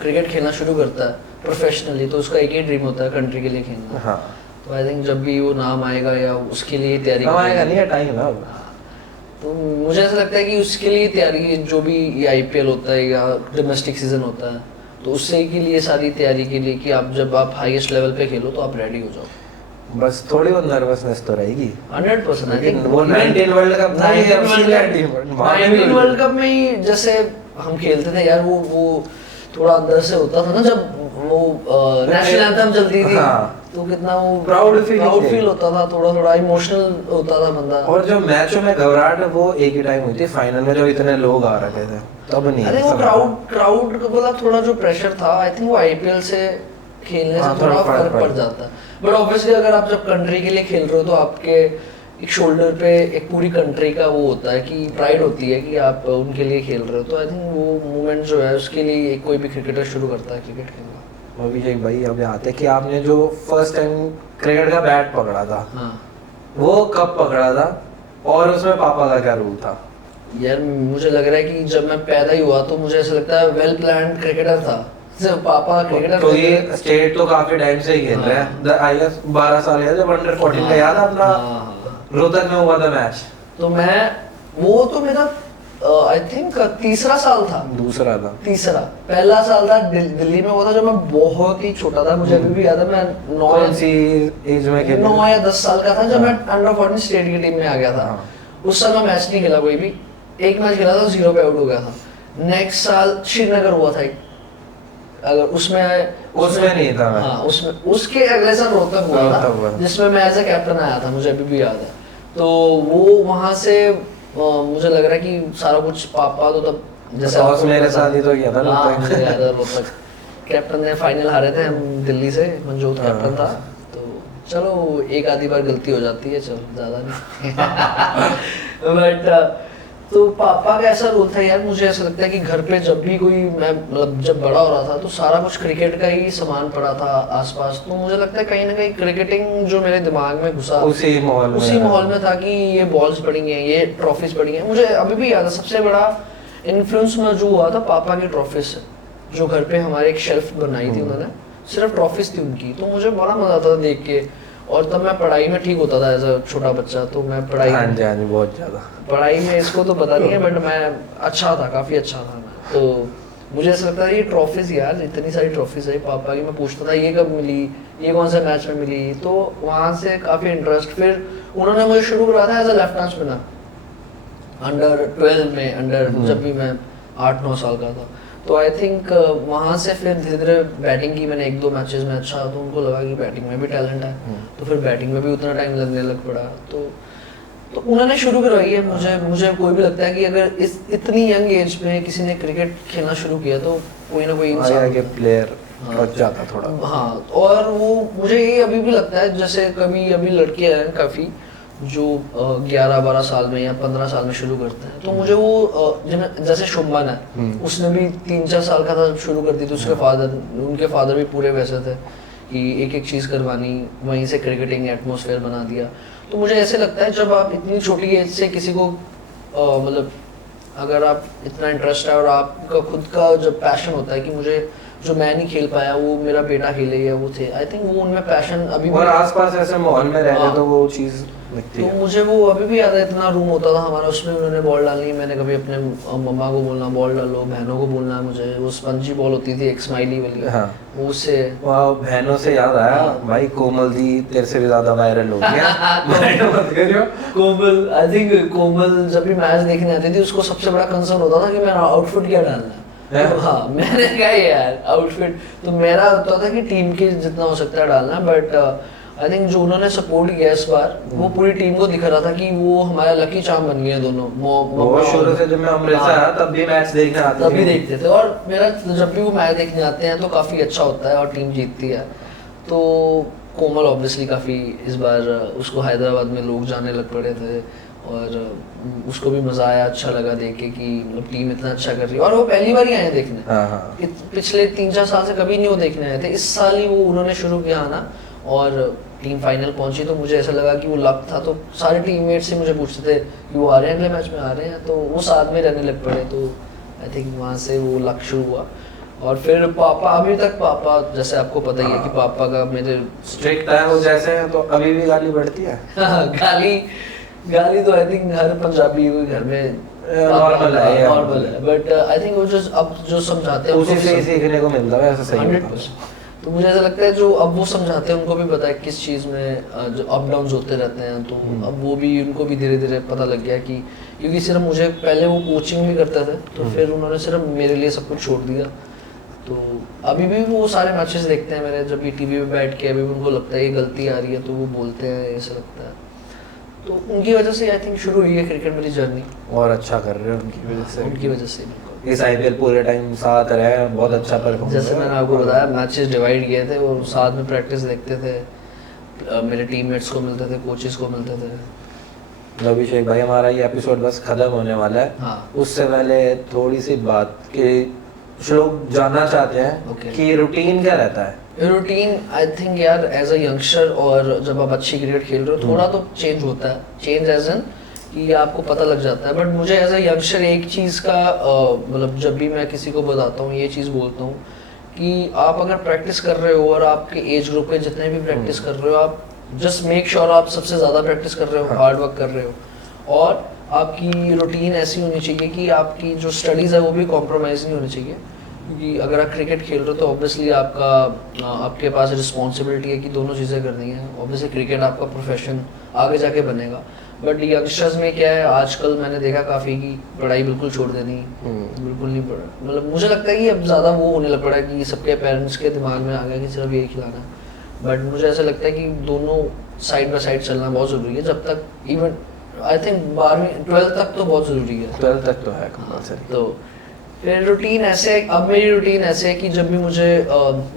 क्रिकेट खेलना शुरू करता है प्रोफेशनली तो उसका एक ही ड्रीम होता है कंट्री के लिए खेलना। हाँ, तो आई थिंक जब भी वो नाम आएगा या उसके लिए तैयारी आएगा करेंगे, नहीं, टाइम है अब। तो मुझे ऐसा लगता है कि उसके लिए तैयारी, जो भी आईपीएल होता है या डोमेस्टिक सीजन होता है, तो उससे के लिए सारी तैयारी के लिए कि आप जब आप हाईएस्ट लेवल पे खेलो तो आप रेडी हो जाओ। बस थोड़ी बहुत नर्वसनेस तो रहेगी। 100% आई थिंक वो 19 वर्ल्ड कप था, ये अब सीनियर टीम है। वहाँ पे भी 19 वर्ल्ड कप में ही जैसे हम खेलते थे यार, वो थोड़ा अंदर से होता था ना जब वो नेशनल एंथम चलती थी। हाँ। तो कितना वो Proud feeling प्राउड थी। फील होता था, थोड़ा थोड़ा इमोशनल होता था बंदा। और जो मैचों में घबराहट है वो एक ही टाइम हुई थी, फाइनल में जो इतने लोग आ रखे थे तब नहीं। अरे वो क्राउड का मतलब थोड़ा जो प्रेशर था, आई थिंक वो आईपीएल से खेलने हाँ, से थोड़ा थोड़ा फर्क फर्क पड़ जाता है। बट ऑब्वियसली अगर आप जब कंट्री के लिए खेल रहे हो तो आपके एक शोल्डर पे एक पूरी कंट्री का वो होता है कि प्राइड होती है कि आप उनके लिए खेल रहे हो। तो आई थिंक वो मोमेंट जो है उसके लिए कोई भी क्रिकेटर शुरू करता है क्रिकेट खेलना। अभिषेक भाई अब आते कि आपने जो फर्स्ट टाइम क्रिकेट का बैट पकड़ा था, हाँ वो कब पकड़ा था और उसमें पापा का क्या रोल था? यार, मुझे लग रहा है कि जब मैं पैदा ही हुआ तो मुझे ऐसा लगता है वेल प्लान्ड क्रिकेटर था। जब पापा क्रिकेटर तो ये स्टेट तो काफी टाइम से ही खेल रहे हैं, आई गेस 12 साल या जब अंडर 14 का याद है अपना रोहतक में हुआ था मैच? तो मैं वो तो मेरा आई थिंक तीसरा साल था। दूसरा था। तीसरा, पहला साल था दिल्ली में हुआ था जब मैं बहुत ही छोटा था। मुझे अभी भी याद है, मैं कौन सी एज में खेला? 9 या 10 साल का था जब मैं अंडर 14 स्टेट की टीम में आ गया था। उस समय मैच नहीं खेला कोई भी, एक मैच खेला था, 0 पे आउट हो गया था। नेक्स्ट साल श्रीनगर हुआ था अगर उसमें नहीं था मैं। हाँ, उसमें उसके अगले साल रोहतक हुआ था जिसमें मैं एज ए कैप्टन आया था, मुझे अभी भी याद है। तो वो वहां से मुझे लग रहा है कि सारा कुछ पापा तो तब जैसे टॉस मेरे साथ ही तो किया था हाँ, रोहतक। मुझे याद है रोहतक कैप्टन ने फाइनल हारे थे हम दिल्ली से, मंजोत कैप्टन था। तो चलो एक आधी बार गलती हो जाती है, चलो ज्यादा नहीं। बट तो पापा का ऐसा रोल था यार, मुझे ऐसा लगता है कि घर पे जब भी कोई, मैं मतलब जब बड़ा हो रहा था तो सारा कुछ क्रिकेट का ही सामान पड़ा था आसपास। तो मुझे लगता है कहीं ना कहीं क्रिकेटिंग जो मेरे दिमाग में घुसा उसी माहौल में था कि ये बॉल्स पड़ी हैं, ये ट्रॉफीज पड़ी हैं। मुझे अभी भी याद है सबसे बड़ा इन्फ्लुएंस में जो हुआ था पापा की ट्रॉफीज से, जो घर पे हमारे एक शेल्फ बनाई थी उन्होंने, सिर्फ ट्रॉफीज थी उनकी। तो मुझे बड़ा मजा आता था देख के। और तब मैं पढ़ाई में ठीक होता था एज अ छोटा बच्चा, तो मैं पढ़ाई हाँ जी बहुत ज्यादा पढ़ाई में इसको तो पता नहीं है बट मैं अच्छा था, काफी अच्छा था मैं। तो मुझे ऐसा लगता है ये ट्रॉफीज यार, इतनी सारी ट्रॉफीज है पापा की। मैं पूछता था ये कब मिली, ये कौन से मैच में मिली, तो वहाँ से काफी इंटरेस्ट। फिर उन्होंने मुझे शुरू करा था as a left hand spinner under 12 में, अंडर जब भी मैं 8-9 साल का था। तो आई थिंक वहाँ से फिर धीरे धीरे बैटिंग की मैंने 1-2 मैचेस में अच्छा, तो उनको लगा कि बैटिंग में भी टैलेंट है, तो फिर बैटिंग में भी उतना टाइम लगने लग पड़ा। तो उन्होंने शुरू करवाई है। मुझे कोई भी लगता है कि अगर इस इतनी यंग एज में किसी ने क्रिकेट खेलना शुरू किया तो कोई ना कोई इंसान के प्लेयर बच जाता थोड़ा। हाँ, और वो मुझे ये अभी भी लगता है, जैसे कभी अभी लड़के हैं काफ़ी जो 11-12 साल में या 15 साल में शुरू करते हैं। तो मुझे वो जैसे शुभमन है, उसने भी 3-4 साल का था जब शुरू कर दी, तो उनके फादर भी पूरे वैसे थे कि एक एक चीज़ करवानी, वहीं से क्रिकेटिंग एटमॉस्फेयर बना दिया। तो मुझे ऐसे लगता है जब आप इतनी छोटी एज से किसी को मतलब अगर आप इतना इंटरेस्ट है और आपका खुद का जब पैशन होता है कि मुझे जो मैं नहीं खेल पाया वो मेरा बेटा खेले या वो थे, आई थिंक वो उनमें पैशन अभी और आसपास ऐसे माहौल में रह हाँ। तो वो चीज़ दिखती तो है। मुझे वो अभी भी याद है, इतना रूम होता था हमारा, उसमें उन्होंने बॉल डालनी, मैंने कभी अपने मम्मा को बोलना बॉल डालो, बहनों को बोलना मुझे वो स्पंजी बॉल होती थी एक स्माइली वाली, हाँ। वो उससे वाह, बहनों से याद आया भाई, कोमल दी तेरे से भी ज्यादा वायरल हो गया। माइंड मत करियो। कोमल, आई थिंक कोमल जब भी मैच देखने आती थी उसको सबसे बड़ा कंसर्न होता था कि मेरा आउटफिट क्या डालना है। तो हाँ, मैंने कहा यार आउटफिट तो मेरा होता था कि टीम के जितना हो सकता है डालना, बट आई थिंक जो उन्होंने सपोर्ट किया इस बार वो पूरी टीम को दिख रहा था कि वो हमारा लकी चार्म बन गए दोनों। वो शुरू से जब मैं अमृतसर आया तब भी मैच देखने आते तभी देखते थे, और मेरा जब भी वो मैच देखने आते हैं तो काफ़ी अच्छा होता है और टीम जीतती है। तो कोमल ऑब्वियसली काफ़ी इस बार उसको हैदराबाद में लोग जाने लग पड़े थे और उसको भी मज़ा आया, अच्छा लगा देख के कि मतलब टीम इतना अच्छा कर रही है, और वो पहली बार ही आए देखने। हाँ। पिछले 3-4 साल से कभी नहीं वो देखने आए थे, इस साल ही वो उन्होंने शुरू किया आना और टीम फाइनल पहुंची। तो मुझे ऐसा लगा कि वो लक था, तो सारे टीममेट से मुझे पूछते थे कि वो आ रहे हैं अगले मैच में, आ रहे हैं, तो वो साथ में रहने लग पड़े। तो आई थिंक वहाँ से वो लक शुरू हुआ। और फिर पापा, अभी तक पापा जैसे आपको पता ही है कि पापा का मेरे स्ट्रिक्ट है वो जैसे हैं, तो अभी भी गाली बढ़ती है। गाली तो आई थिंक हर पंजाबी के घर में नॉर्मल है, नॉर्मल है, बट आई थिंक वो जो समझाते हैं उसी से ही सीखने को मिलता है, ऐसा सही है। 100%। तो मुझे ऐसा लगता है जो अब वो समझाते हैं उनको भी पता है किस चीज़ में जो अप डाउन होते रहते हैं, तो अब वो भी उनको भी धीरे धीरे पता लग गया कि, क्योंकि सिर्फ मुझे पहले वो कोचिंग भी करते थे तो फिर उन्होंने सिर्फ मेरे लिए सब कुछ छोड़ दिया। तो अभी भी वो सारे मैचेस देखते हैं मेरे, जब भी टीवी पे बैठ के अभी भी उनको लगता है ये गलती आ रही है तो वो बोलते हैं, ऐसा लगता है। तो उनकी वजह से आई थिंक शुरू हुई है क्रिकेट मेरी जर्नी, और अच्छा कर रहे हो उनकी वजह से। उनकी वजह से इस आईपीएल पूरे टाइम साथ रहे, बहुत अच्छा परफॉर्म। जैसे मैंने आपको बताया मैचेस डिवाइड किए थे और साथ में प्रैक्टिस देखते थे, मेरे टीममेट्स को मिलते थे, कोचेस को मिलते थे। अभिषेक भाई, हमारा ये एपिसोड बस खत्म होने वाला है। हाँ। उससे पहले थोड़ी सी बात कि लोग जानना चाहते हैं Okay. कि रूटीन क्या रहता है। रूटीन आई थिंक यार एज अ यंगस्टर और जब आप अच्छी क्रिकेट खेल रहे हो थोड़ा तो चेंज होता है, चेंज एज एन कि आपको पता लग जाता है। बट मुझे एज अ यंगस्टर एक चीज़ का मतलब जब भी मैं किसी को बताता हूँ ये चीज़ बोलता हूँ कि आप अगर प्रैक्टिस कर रहे हो और आपके एज ग्रुप के जितने भी प्रैक्टिस कर रहे हो, आप जस्ट मेक श्योर आप सबसे ज़्यादा प्रैक्टिस कर रहे हो, हार्ड वर्क कर रहे हो, और आपकी रूटीन ऐसी होनी चाहिए कि आपकी जो स्टडीज़ है वो भी कॉम्प्रोमाइज़ नहीं होनी चाहिए। क्योंकि अगर आप क्रिकेट खेल रहे हो तो ऑब्वियसली आपके पास रिस्पॉन्सिबिलिटी है कि दोनों चीज़ें करनी है। ऑब्वियसली क्रिकेट आपका प्रोफेशन आगे जाके बनेगा, बट यंगस्टर्स में क्या है आजकल मैंने देखा काफ़ी कि पढ़ाई बिल्कुल छोड़ देनी, बिल्कुल नहीं पढ़ा, मतलब मुझे लगता है कि अब ज़्यादा वो होने लग पड़ा है कि सबके पेरेंट्स के दिमाग में आ गया कि सिर्फ यही खिलाना है। बट मुझे ऐसा लगता है कि दोनों साइड बाय साइड चलना बहुत ज़रूरी है, जब तक इवन आई थिंक 12वीं 12th तक तो बहुत ज़रूरी है। 12 तक तो है कंपल्सरी। तो फिर रूटीन ऐसे, अब मेरी रूटीन ऐसे है कि जब भी मुझे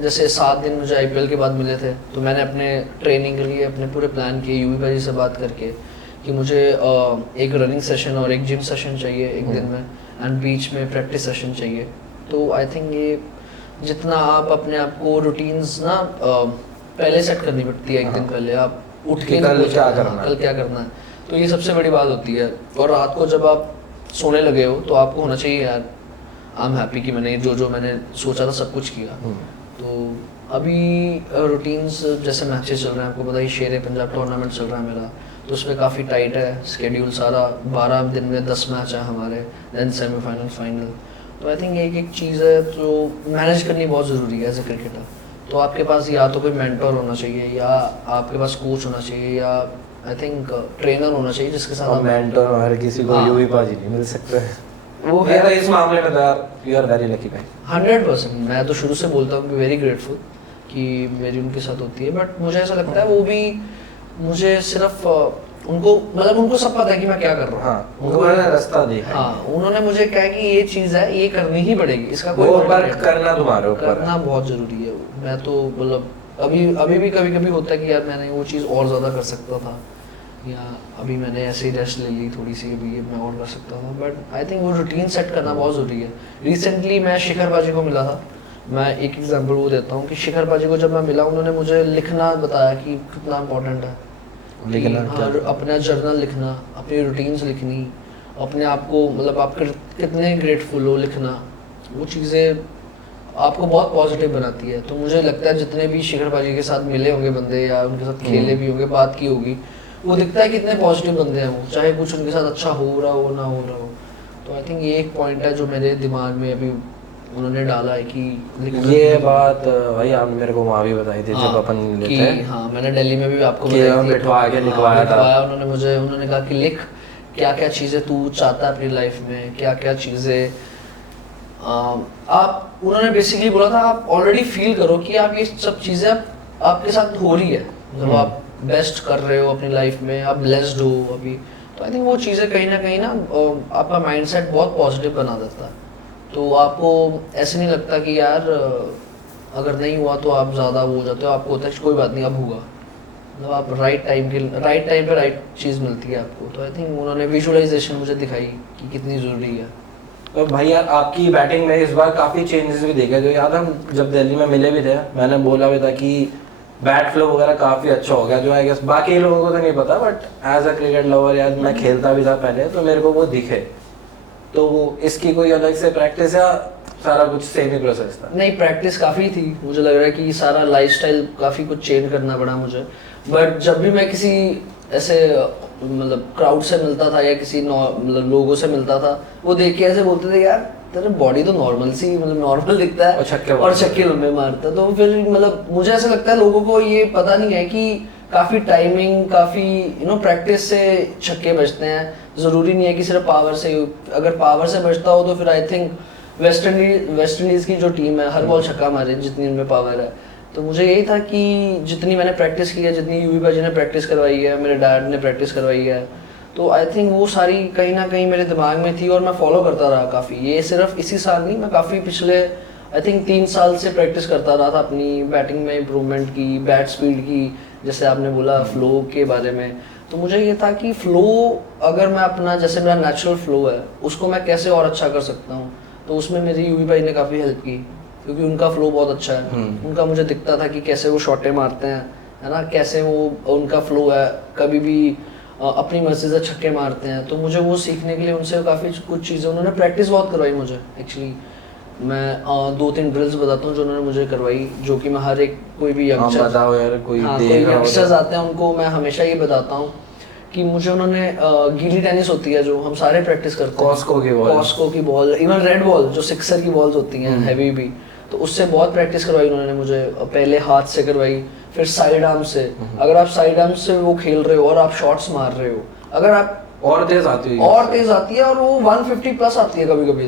जैसे 7 दिन मुझे आईपीएल के बाद मिले थे तो मैंने अपने ट्रेनिंग के लिए अपने पूरे प्लान किए यूवी भाई से बात करके कि मुझे एक रनिंग सेशन और एक जिम सेशन चाहिए एक दिन में, एंड बीच में प्रैक्टिस सेशन चाहिए। तो आई थिंक ये जितना आप अपने आप को रूटीन्स ना पहले सेट करनी पड़ती है, एक दिन पहले आप उठ के कल क्या करना है, कल क्या करना है, तो ये सबसे बड़ी बात होती है। और रात को जब आप सोने लगे हो तो आपको होना चाहिए यार आई एम हैप्पी कि मैंने जो मैंने सोचा था सब कुछ किया। तो अभी रूटीन्स जैसे मैचेस चल रहे हैं, आपको पता ही शेर पंजाब टूर्नामेंट चल रहा है मेरा, तो उसमें काफ़ी टाइट है स्केड्यूल सारा, 12 दिन में 10 मैच है हमारे, देन सेमीफाइनल फाइनल। तो आई थिंक एक चीज़ है जो मैनेज करनी बहुत ज़रूरी है एज ए क्रिकेटर। तो आपके पास या तो कोई मेंटर होना चाहिए या आपके पास कोच होना चाहिए या आई थिंक ट्रेनर होना चाहिए जिसके साथ आप मेंटर हर किसी को यूवी पाजी नहीं मिल सकता है। वो है तो इस मामले में यू आर वेरी लकी भाई। 100% मैं तो शुरू से बोलता हूँ कि वेरी ग्रेटफुल कि मेरी उनके साथ होती है। बट मुझे ऐसा लगता है वो भी मुझे सिर्फ उनको मतलब उनको सब पता है कि मैं क्या कर रहा हूँ। हाँ, उनको मैंने रास्ता दिया। हाँ, उन्होंने मुझे कहा कि ये चीज़ है, ये करनी ही पड़ेगी, इसका कोई वो वर्क वर्क करना तुम्हारे ऊपर है। करना बहुत ज़रूरी है। मैं तो मतलब अभी भी कभी कभी होता है कि यार मैंने वो चीज़ और ज़्यादा कर सकता था, या अभी मैंने ऐसे ही रेस्ट ले ली थोड़ी सी, अभी ये मैं और कर सकता था। बट आई थिंक वो रूटीन सेट करना बहुत ज़रूरी है। रिसेंटली मैं शिखर बाजी को मिला था, मैं एक एग्जांपल वो देता हूँ कि शिखर बाजी को जब मैं मिला उन्होंने मुझे लिखना बताया कि कितना इम्पोर्टेंट है, लिखना क्या? हाँ, अपना जर्नल लिखना, अपनी रूटीन्स लिखनी, अपने आप को मतलब आप कितने ग्रेटफुल हो लिखना, वो चीज़ें आपको बहुत पॉजिटिव बनाती है। तो मुझे लगता है जितने भी शिखर पाजी के साथ मिले होंगे बंदे या उनके साथ खेले भी होंगे, बात की होगी, वो दिखता है कितने पॉजिटिव बंदे हैं वो, चाहे कुछ उनके साथ अच्छा हो रहा हो ना हो रहा हो। तो आई थिंक ये एक पॉइंट है जो मेरे दिमाग में अभी उन्होंने डाला है कि ये बात भाई आपने मेरे को वहाँ भी बताई थी जब अपन कि लेते हैं हाँ मैंने दिल्ली में भी आपको कि बताई हम थी। बिठवा के लिखवाया था। उन्होंने कहा कि लिख क्या क्या चीज़ें तू चाहता है अपनी लाइफ में, क्या क्या चीज़ें आप, उन्होंने बेसिकली बोला था आप ऑलरेडी फील करो कि आप ये सब चीज़ें आपके साथ हो रही है, मतलब आप बेस्ट कर रहे हो अपनी लाइफ में, आप ब्लेस्ड हो अभी। तो आई थिंक वो चीज़ें कहीं ना आपका माइंडसेट बहुत पॉजिटिव बना देता है। तो आपको ऐसे नहीं लगता कि यार अगर नहीं हुआ तो आप ज़्यादा वो हो जाते हो, आपको होता है कोई बात नहीं अब होगा, मतलब आप राइट टाइम पे राइट चीज़ मिलती है आपको। तो आई थिंक उन्होंने विजुअलाइजेशन मुझे दिखाई कि कितनी ज़रूरी है। तो भाई यार आपकी बैटिंग में इस बार काफ़ी चेंजेस भी देखे, जो याद हम जब दिल्ली में मिले भी थे मैंने बोला भी था कि बैट फ्लो वगैरह काफ़ी अच्छा हो गया, जो आई गेस बाकी लोगों को तो नहीं पता, but as a cricket lover यार मैं खेलता भी था पहले तो मेरे को वो दिखे। तो इसकी कोई अलग से प्रैक्टिस या सारा कुछ सेम ही प्रोसेस था? नहीं, प्रैक्टिस काफ़ी थी, मुझे लग रहा है कि सारा लाइफस्टाइल काफ़ी कुछ चेंज करना पड़ा मुझे। बट जब भी मैं किसी ऐसे मतलब क्राउड से मिलता था या किसी मतलब लोगों से मिलता था, वो देख के ऐसे बोलते थे यार तेरा बॉडी तो नॉर्मल सी मतलब नॉर्मल दिखता है और छक्के लंबे मारता है। तो फिर मतलब मुझे ऐसा लगता है लोगों को ये पता नहीं है कि काफ़ी टाइमिंग, काफ़ी प्रैक्टिस से छक्के बजते हैं। ज़रूरी नहीं है कि सिर्फ पावर से, अगर पावर से बजता हो तो फिर आई थिंक वेस्ट इंडीज़ की जो टीम है हर बॉल छक्का मारे जितनी उनमें पावर है। तो मुझे यही था कि जितनी मैंने प्रैक्टिस की है, जितनी यूवी पाजी ने प्रैक्टिस करवाई है, मेरे डैड ने प्रैक्टिस करवाई है, तो आई थिंक वो सारी कहीं ना कहीं मेरे दिमाग में थी और मैं फॉलो करता रहा काफ़ी। ये सिर्फ इसी साल नहीं, मैं काफ़ी पिछले आई थिंक 3 साल से प्रैक्टिस करता रहा था अपनी बैटिंग में इम्प्रूवमेंट की, बैट स्पीड की, जैसे आपने बोला फ्लो के बारे में। तो मुझे ये था कि फ्लो अगर मैं अपना, जैसे मेरा नेचुरल फ्लो है उसको मैं कैसे और अच्छा कर सकता हूँ, तो उसमें मेरी यूवी भाई ने काफ़ी हेल्प की, क्योंकि उनका फ्लो बहुत अच्छा है। उनका मुझे दिखता था कि कैसे वो शॉटें मारते हैं, है ना, कैसे वो उनका फ्लो है, कभी भी अपनी मर्जी से छक्के मारते हैं। तो मुझे वो सीखने के लिए उनसे काफ़ी कुछ चीज़ें, उन्होंने प्रैक्टिस बहुत करवाई मुझे। एक्चुअली मैं 2-3 ड्रिल्स बताता हूँ जो उन्होंने मुझे करवाई, जो कि मैं हर एक कोई भी यंगस्टर्स आते हैं उनको मैं हमेशा ये बताता हूँ कि मुझे उन्होंने गीली टेनिस होती है जो हम सारे प्रैक्टिस करते हैं, कॉस्को की बॉल, इवन रेड बॉल जो सिक्सर की बॉल्स होती हैं हैवी भी, तो उससे बहुत प्रैक्टिस करवाई उन्होंने मुझे। पहले हाथ से करवाई, फिर साइड आर्म से। अगर आप साइड आर्म से वो खेल रहे हो और आप शॉट्स मार रहे हो, अगर आप और तेज आती है और वो 150 प्लस आती है कभी कभी,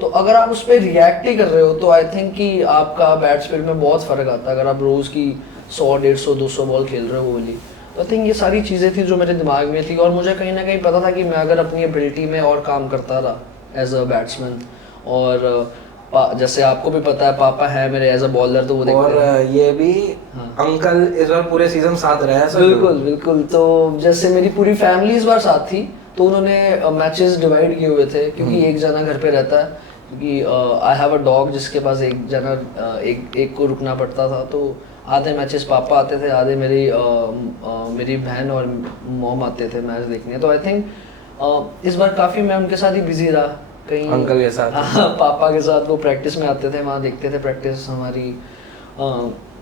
तो अगर आप उस पर रिएक्ट ही कर रहे हो तो आई थिंक कि आपका बैट स्पीड में बहुत फर्क आता है। अगर आप रोज की 100, 150, 200 बॉल खेल रहे हो वाली, तो आई थिंक ये सारी चीज़ें थी जो मेरे दिमाग में थी और मुझे कहीं ना कहीं पता था कि मैं अगर अपनी एबिलिटी में और काम करता रहा एज अ बैट्समैन, और जैसे आपको भी पता है पापा है मेरे एज अ बॉलर, तो वो देखते हैं। और ये भी अंकल इस बार पूरे सीजन साथ रहे हैं। बिल्कुल। तो जैसे मेरी पूरी फैमिली इस बार साथ थी, तो उन्होंने मैचेस डिवाइड किए हुए थे, क्योंकि एक जना घर पे रहता है, क्योंकि आई हैव अ डॉग जिसके पास एक जना एक को रुकना पड़ता था। तो आधे मैचेस पापा आते थे, आधे मेरी बहन और मॉम आते थे मैच देखने। तो आई थिंक इस बार काफ़ी मैं उनके साथ ही बिजी रहा, कहीं अंकल के साथ, पापा के साथ वो प्रैक्टिस में आते थे, वहाँ देखते थे प्रैक्टिस हमारी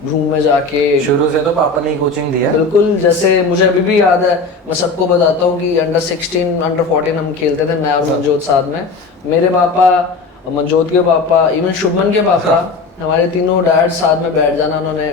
रूम में जाके। शुरू से तो पापा ने कोचिंग दिया? बिल्कुल, जैसे मुझे अभी भी याद है, मैं सबको बताता हूँ कि अंडर 16, अंडर 14 हम खेलते थे, मैं और मनजोत साथ में। मेरे पापा, मनजोत के पापा, इवन शुभमन के पापा, हमारे तीनों डैड साथ में बैठ जाना, उन्होंने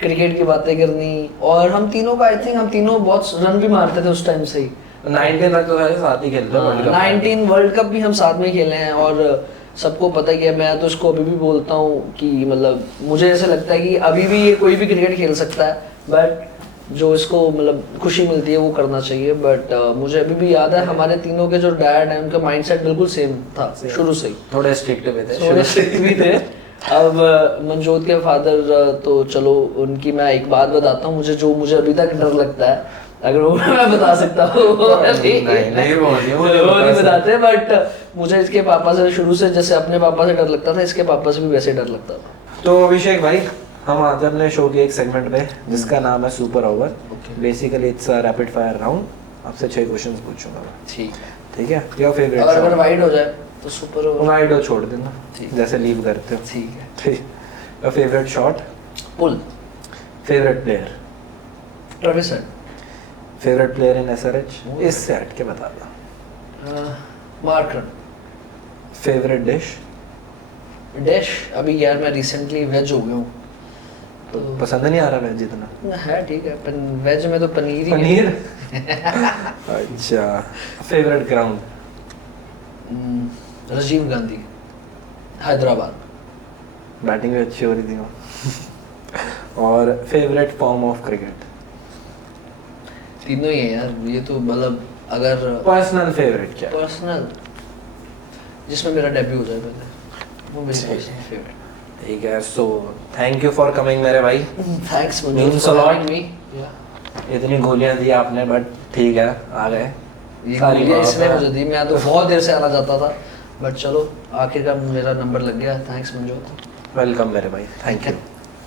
क्रिकेट की बातें करनी, और हम तीनों का आई थिंक हम तीनों बहुत रन भी मारते थे उस टाइम से ही। 19 तक तो साथ ही खेलते हैं। 19 वर्ल्ड कप भी हम साथ में खेले हैं, और सबको पता ही है, मैं तो इसको अभी भी बोलता हूँ कि मतलब मुझे ऐसा लगता है कि अभी भी ये कोई भी क्रिकेट खेल सकता है, बट जो इसको मतलब खुशी मिलती है वो करना चाहिए। बट मुझे अभी भी याद है हमारे तीनों के जो डैड हैं उनका माइंडसेट बिल्कुल सेम था शुरू से ही। थोड़े स्ट्रिक्ट भी थे। अब मनजोत के फादर, तो चलो उनकी मैं एक बात बताता हूँ, मुझे अभी तक डर लगता है, अगर वो मैं बता सकता हूँ नहीं बताते, बट मुझे इसके पापा से शुरू से जैसे अपने पापा से डर लगता था, इसके पापा से भी वैसे डर लगता था। तो अभिषेक भाई, हम आते हैं अपने शो के एक सेगमेंट पे जिसका नाम है super over. Basically it's a rapid fire round. आपसे 6 क्वेश्चंस पूछूंगा। ठीक। ठीक है, या फेवरेट और अगर शॉट? वाइड हो जाए तो सुपर ओवर। वाइड हो छोड़ देना, ठीक। जैसे लीव करते हो। ठीक है। ठीक। या favourite shot? Pull. Favourite player? Travis Head. Favourite player in SRH? इससे हट के बता दो। मार्कर। Favourite dish? डिश अभी यार मैं रिसेंटली वेज हो गया हूँ तो पसंद नहीं आ रहा वेज इतना? है ठीक है, वेज में तो पनीर ही है। पनीर। अच्छा। Favourite ground? Rajiv Gandhi, Hyderabad. Batting भी अच्छी हो रही थी वहाँ। और फेवरेट फॉर्म ऑफ क्रिकेट? तीनों ही है यार, ये तो मतलब अगर पर्सनल फेवरेट क्या? पर्सनल जिसमें मेरा डेब्यू हो जाए पहले, वो मेरी पर्सनल फेवरेट। ठीक है, so thank you for coming मेरे भाई। Thanks Means a lot. मी। इतनी गोलियां दी आपने, बट ठीक है, आ गए। ये सारी गोलियां बात इसने है। मुझे दी, मैं तो बहुत देर से आना चाहता था, बट चलो आखिरकार मेरा नंबर लग गया। थैंक्स मंजोत। वेलकम मेरे भाई, थैंक यू।